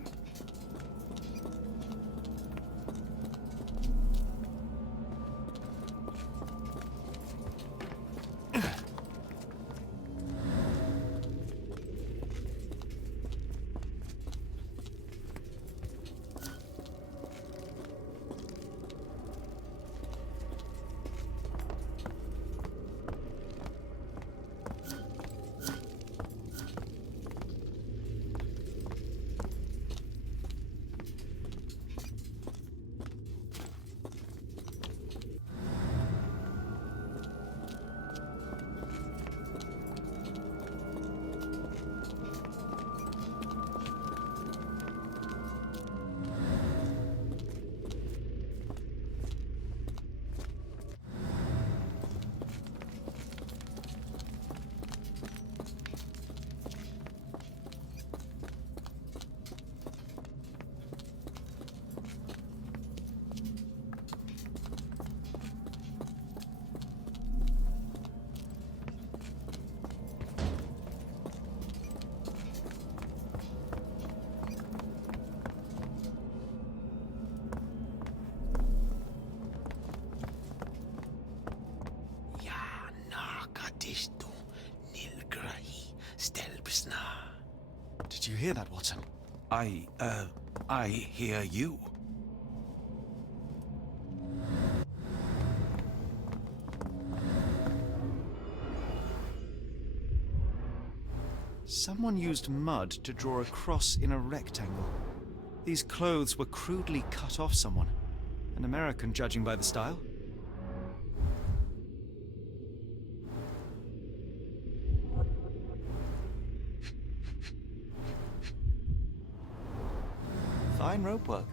Did you hear that, Watson? I hear you. Someone used mud to draw a cross in a rectangle. These clothes were crudely cut off someone. An American, judging by the style. Fine rope work,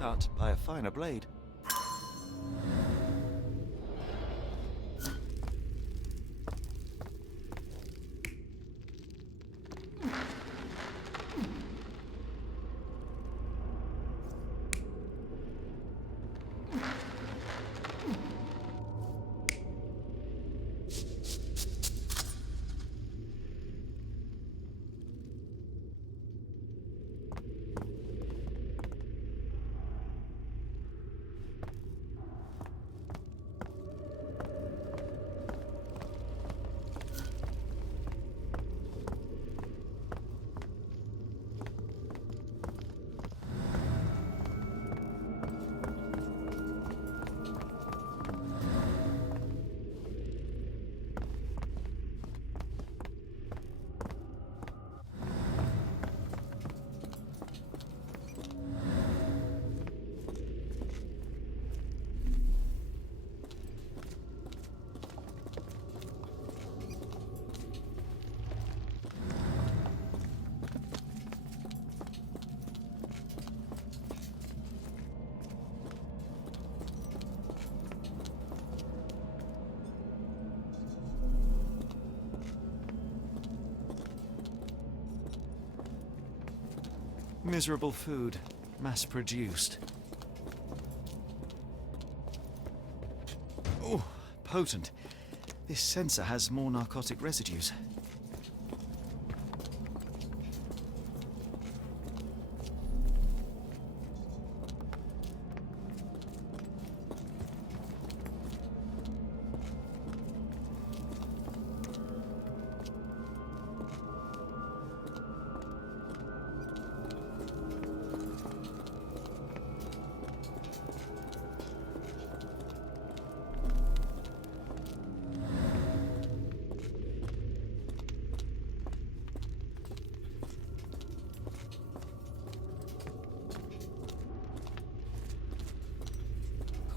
cut by a finer blade. Miserable food, mass-produced. Oh, potent. This sensor has more narcotic residues.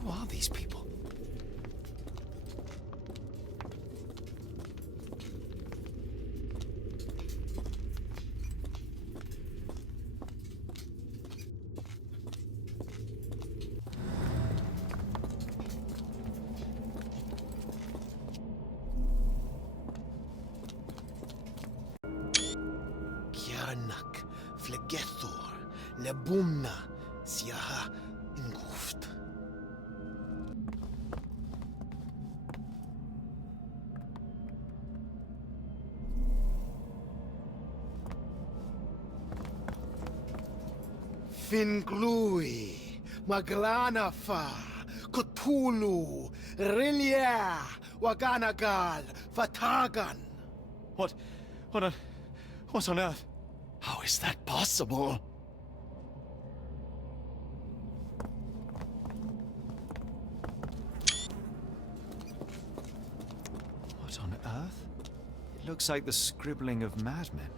Who are these people? Sherlock, Flegethor, Nebumna, Siaha, Inguft. Finglui, Maglanafa, Cthulhu, Rilia, Waganagal, Fatagan. What on earth? How is that possible? What on earth? It looks like the scribbling of madmen.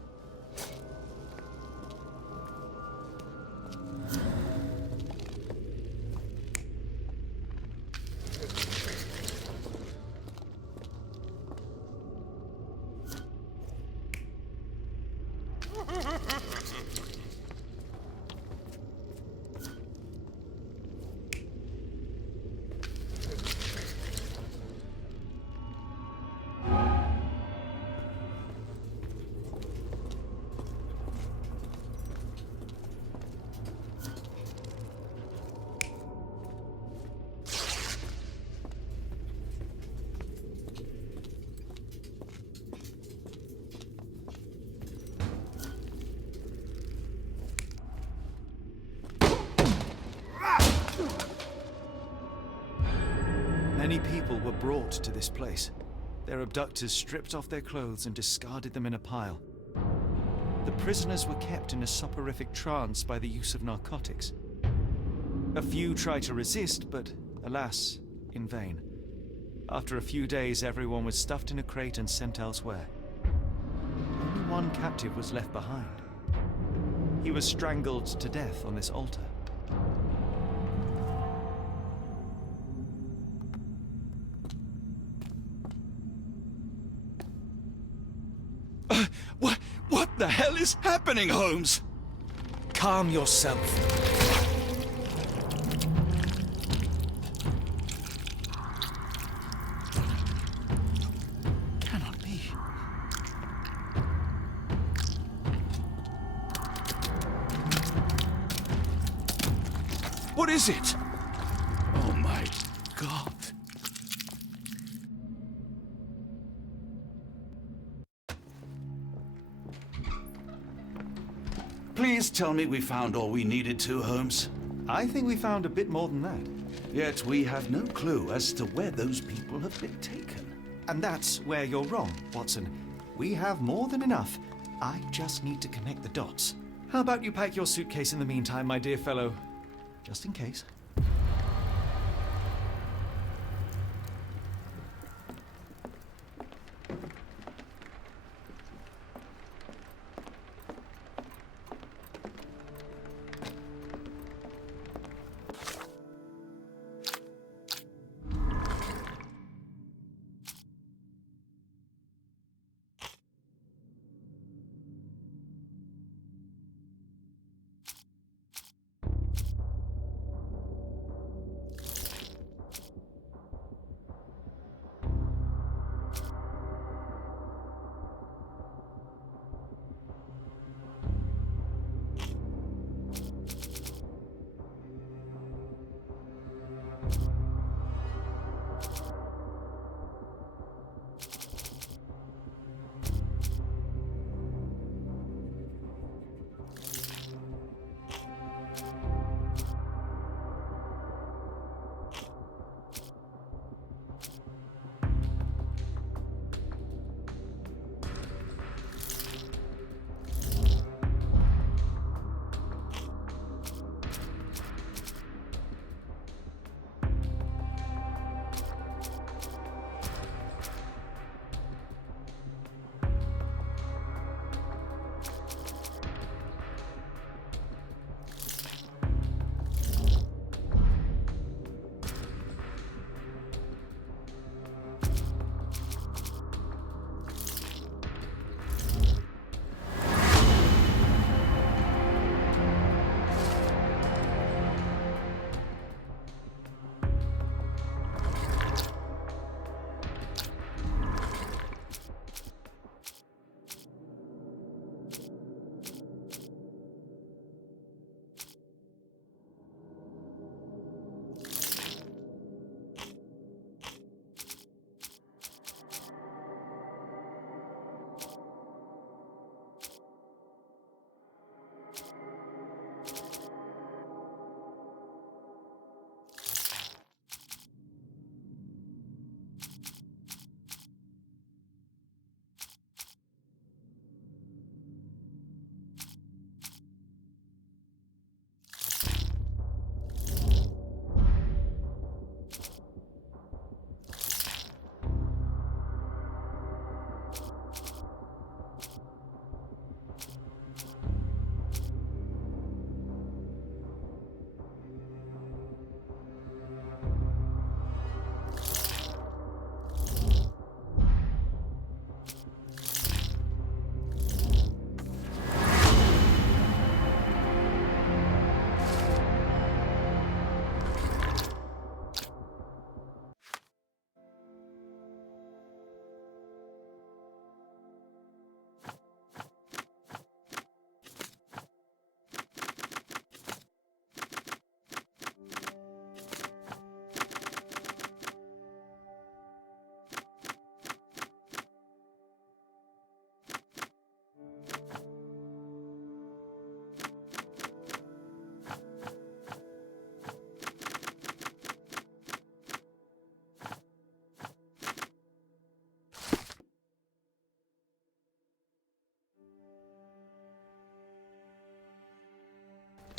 Many people were brought to this place. Their abductors stripped off their clothes and discarded them in a pile. The prisoners were kept in a soporific trance by the use of narcotics. A few tried to resist, but alas, in vain. After a few days, everyone was stuffed in a crate and sent elsewhere. Only one captive was left behind. He was strangled to death on this altar. What the hell is happening, Holmes? Calm yourself. Cannot be. What is it? Oh my God. Please tell me we found all we needed to, Holmes. I think we found a bit more than that. Yet we have no clue as to where those people have been taken. And that's where you're wrong, Watson. We have more than enough. I just need to connect the dots. How about you pack your suitcase in the meantime, my dear fellow? Just in case.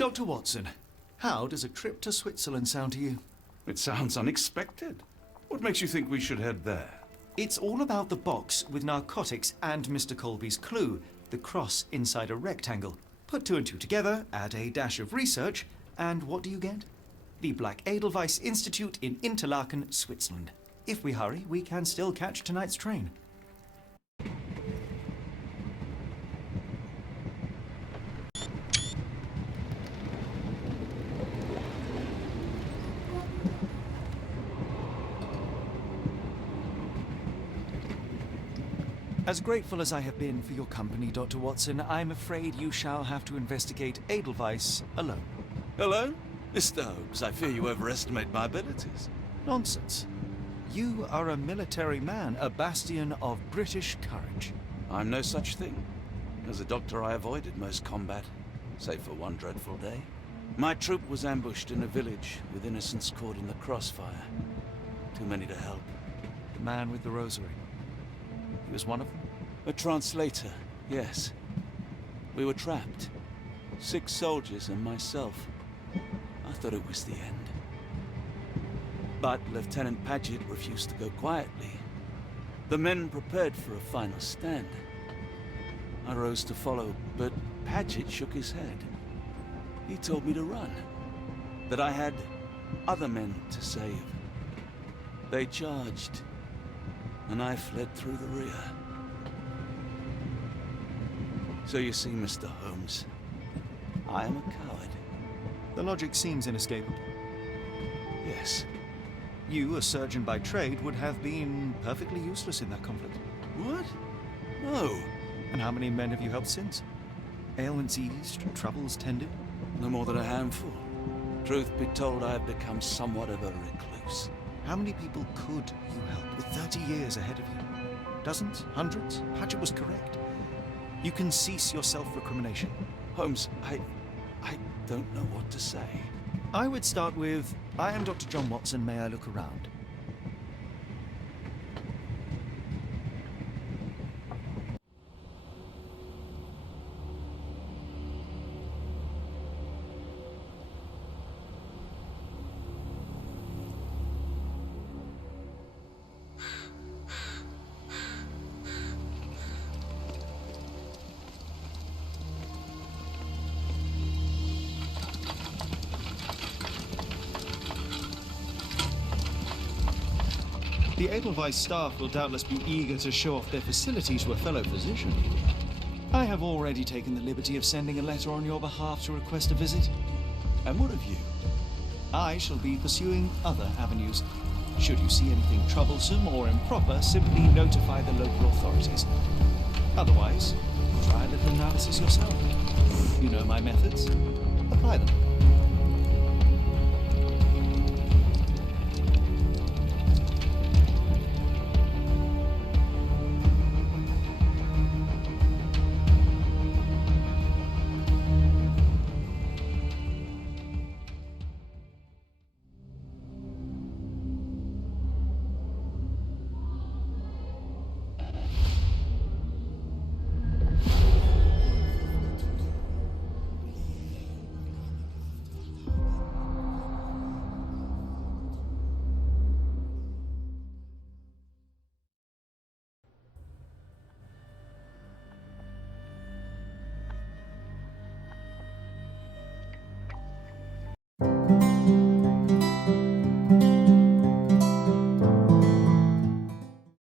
Dr. Watson, how does a trip to Switzerland sound to you? It sounds unexpected. What makes you think we should head there? It's all about the box with narcotics and Mr. Colby's clue, the cross inside a rectangle. Put 2 and 2 together, add a dash of research, and what do you get? The Black Edelweiss Institute in Interlaken, Switzerland. If we hurry, we can still catch tonight's train. As grateful as I have been for your company, Dr. Watson, I'm afraid you shall have to investigate Edelweiss alone. Alone? Mr. Holmes, I fear you overestimate my abilities. Nonsense. You are a military man, a bastion of British courage. I'm no such thing. As a doctor, I avoided most combat, save for one dreadful day. My troop was ambushed in a village with innocents caught in the crossfire. Too many to help. The man with the rosary. He was one of them? A translator, yes. We were trapped. 6 soldiers and myself. I thought it was the end. But Lieutenant Paget refused to go quietly. The men prepared for a final stand. I rose to follow, but Paget shook his head. He told me to run. That I had other men to save. They charged, and I fled through the rear. So you see, Mr. Holmes, I am a coward. The logic seems inescapable. Yes. You, a surgeon by trade, would have been perfectly useless in that conflict. What? No. And how many men have you helped since? Ailments eased, troubles tended? No more than a handful. Truth be told, I have become somewhat of a recluse. How many people could you help with 30 years ahead of you? Dozens? Hundreds? Paget was correct. You can cease your self-recrimination. Holmes, I don't know what to say. I would start with, I am Dr. John Watson, may I look around? The Edelweiss staff will doubtless be eager to show off their facility to a fellow physician. I have already taken the liberty of sending a letter on your behalf to request a visit. And what of you? I shall be pursuing other avenues. Should you see anything troublesome or improper, simply notify the local authorities. Otherwise, try a little analysis yourself. You know my methods. Apply them.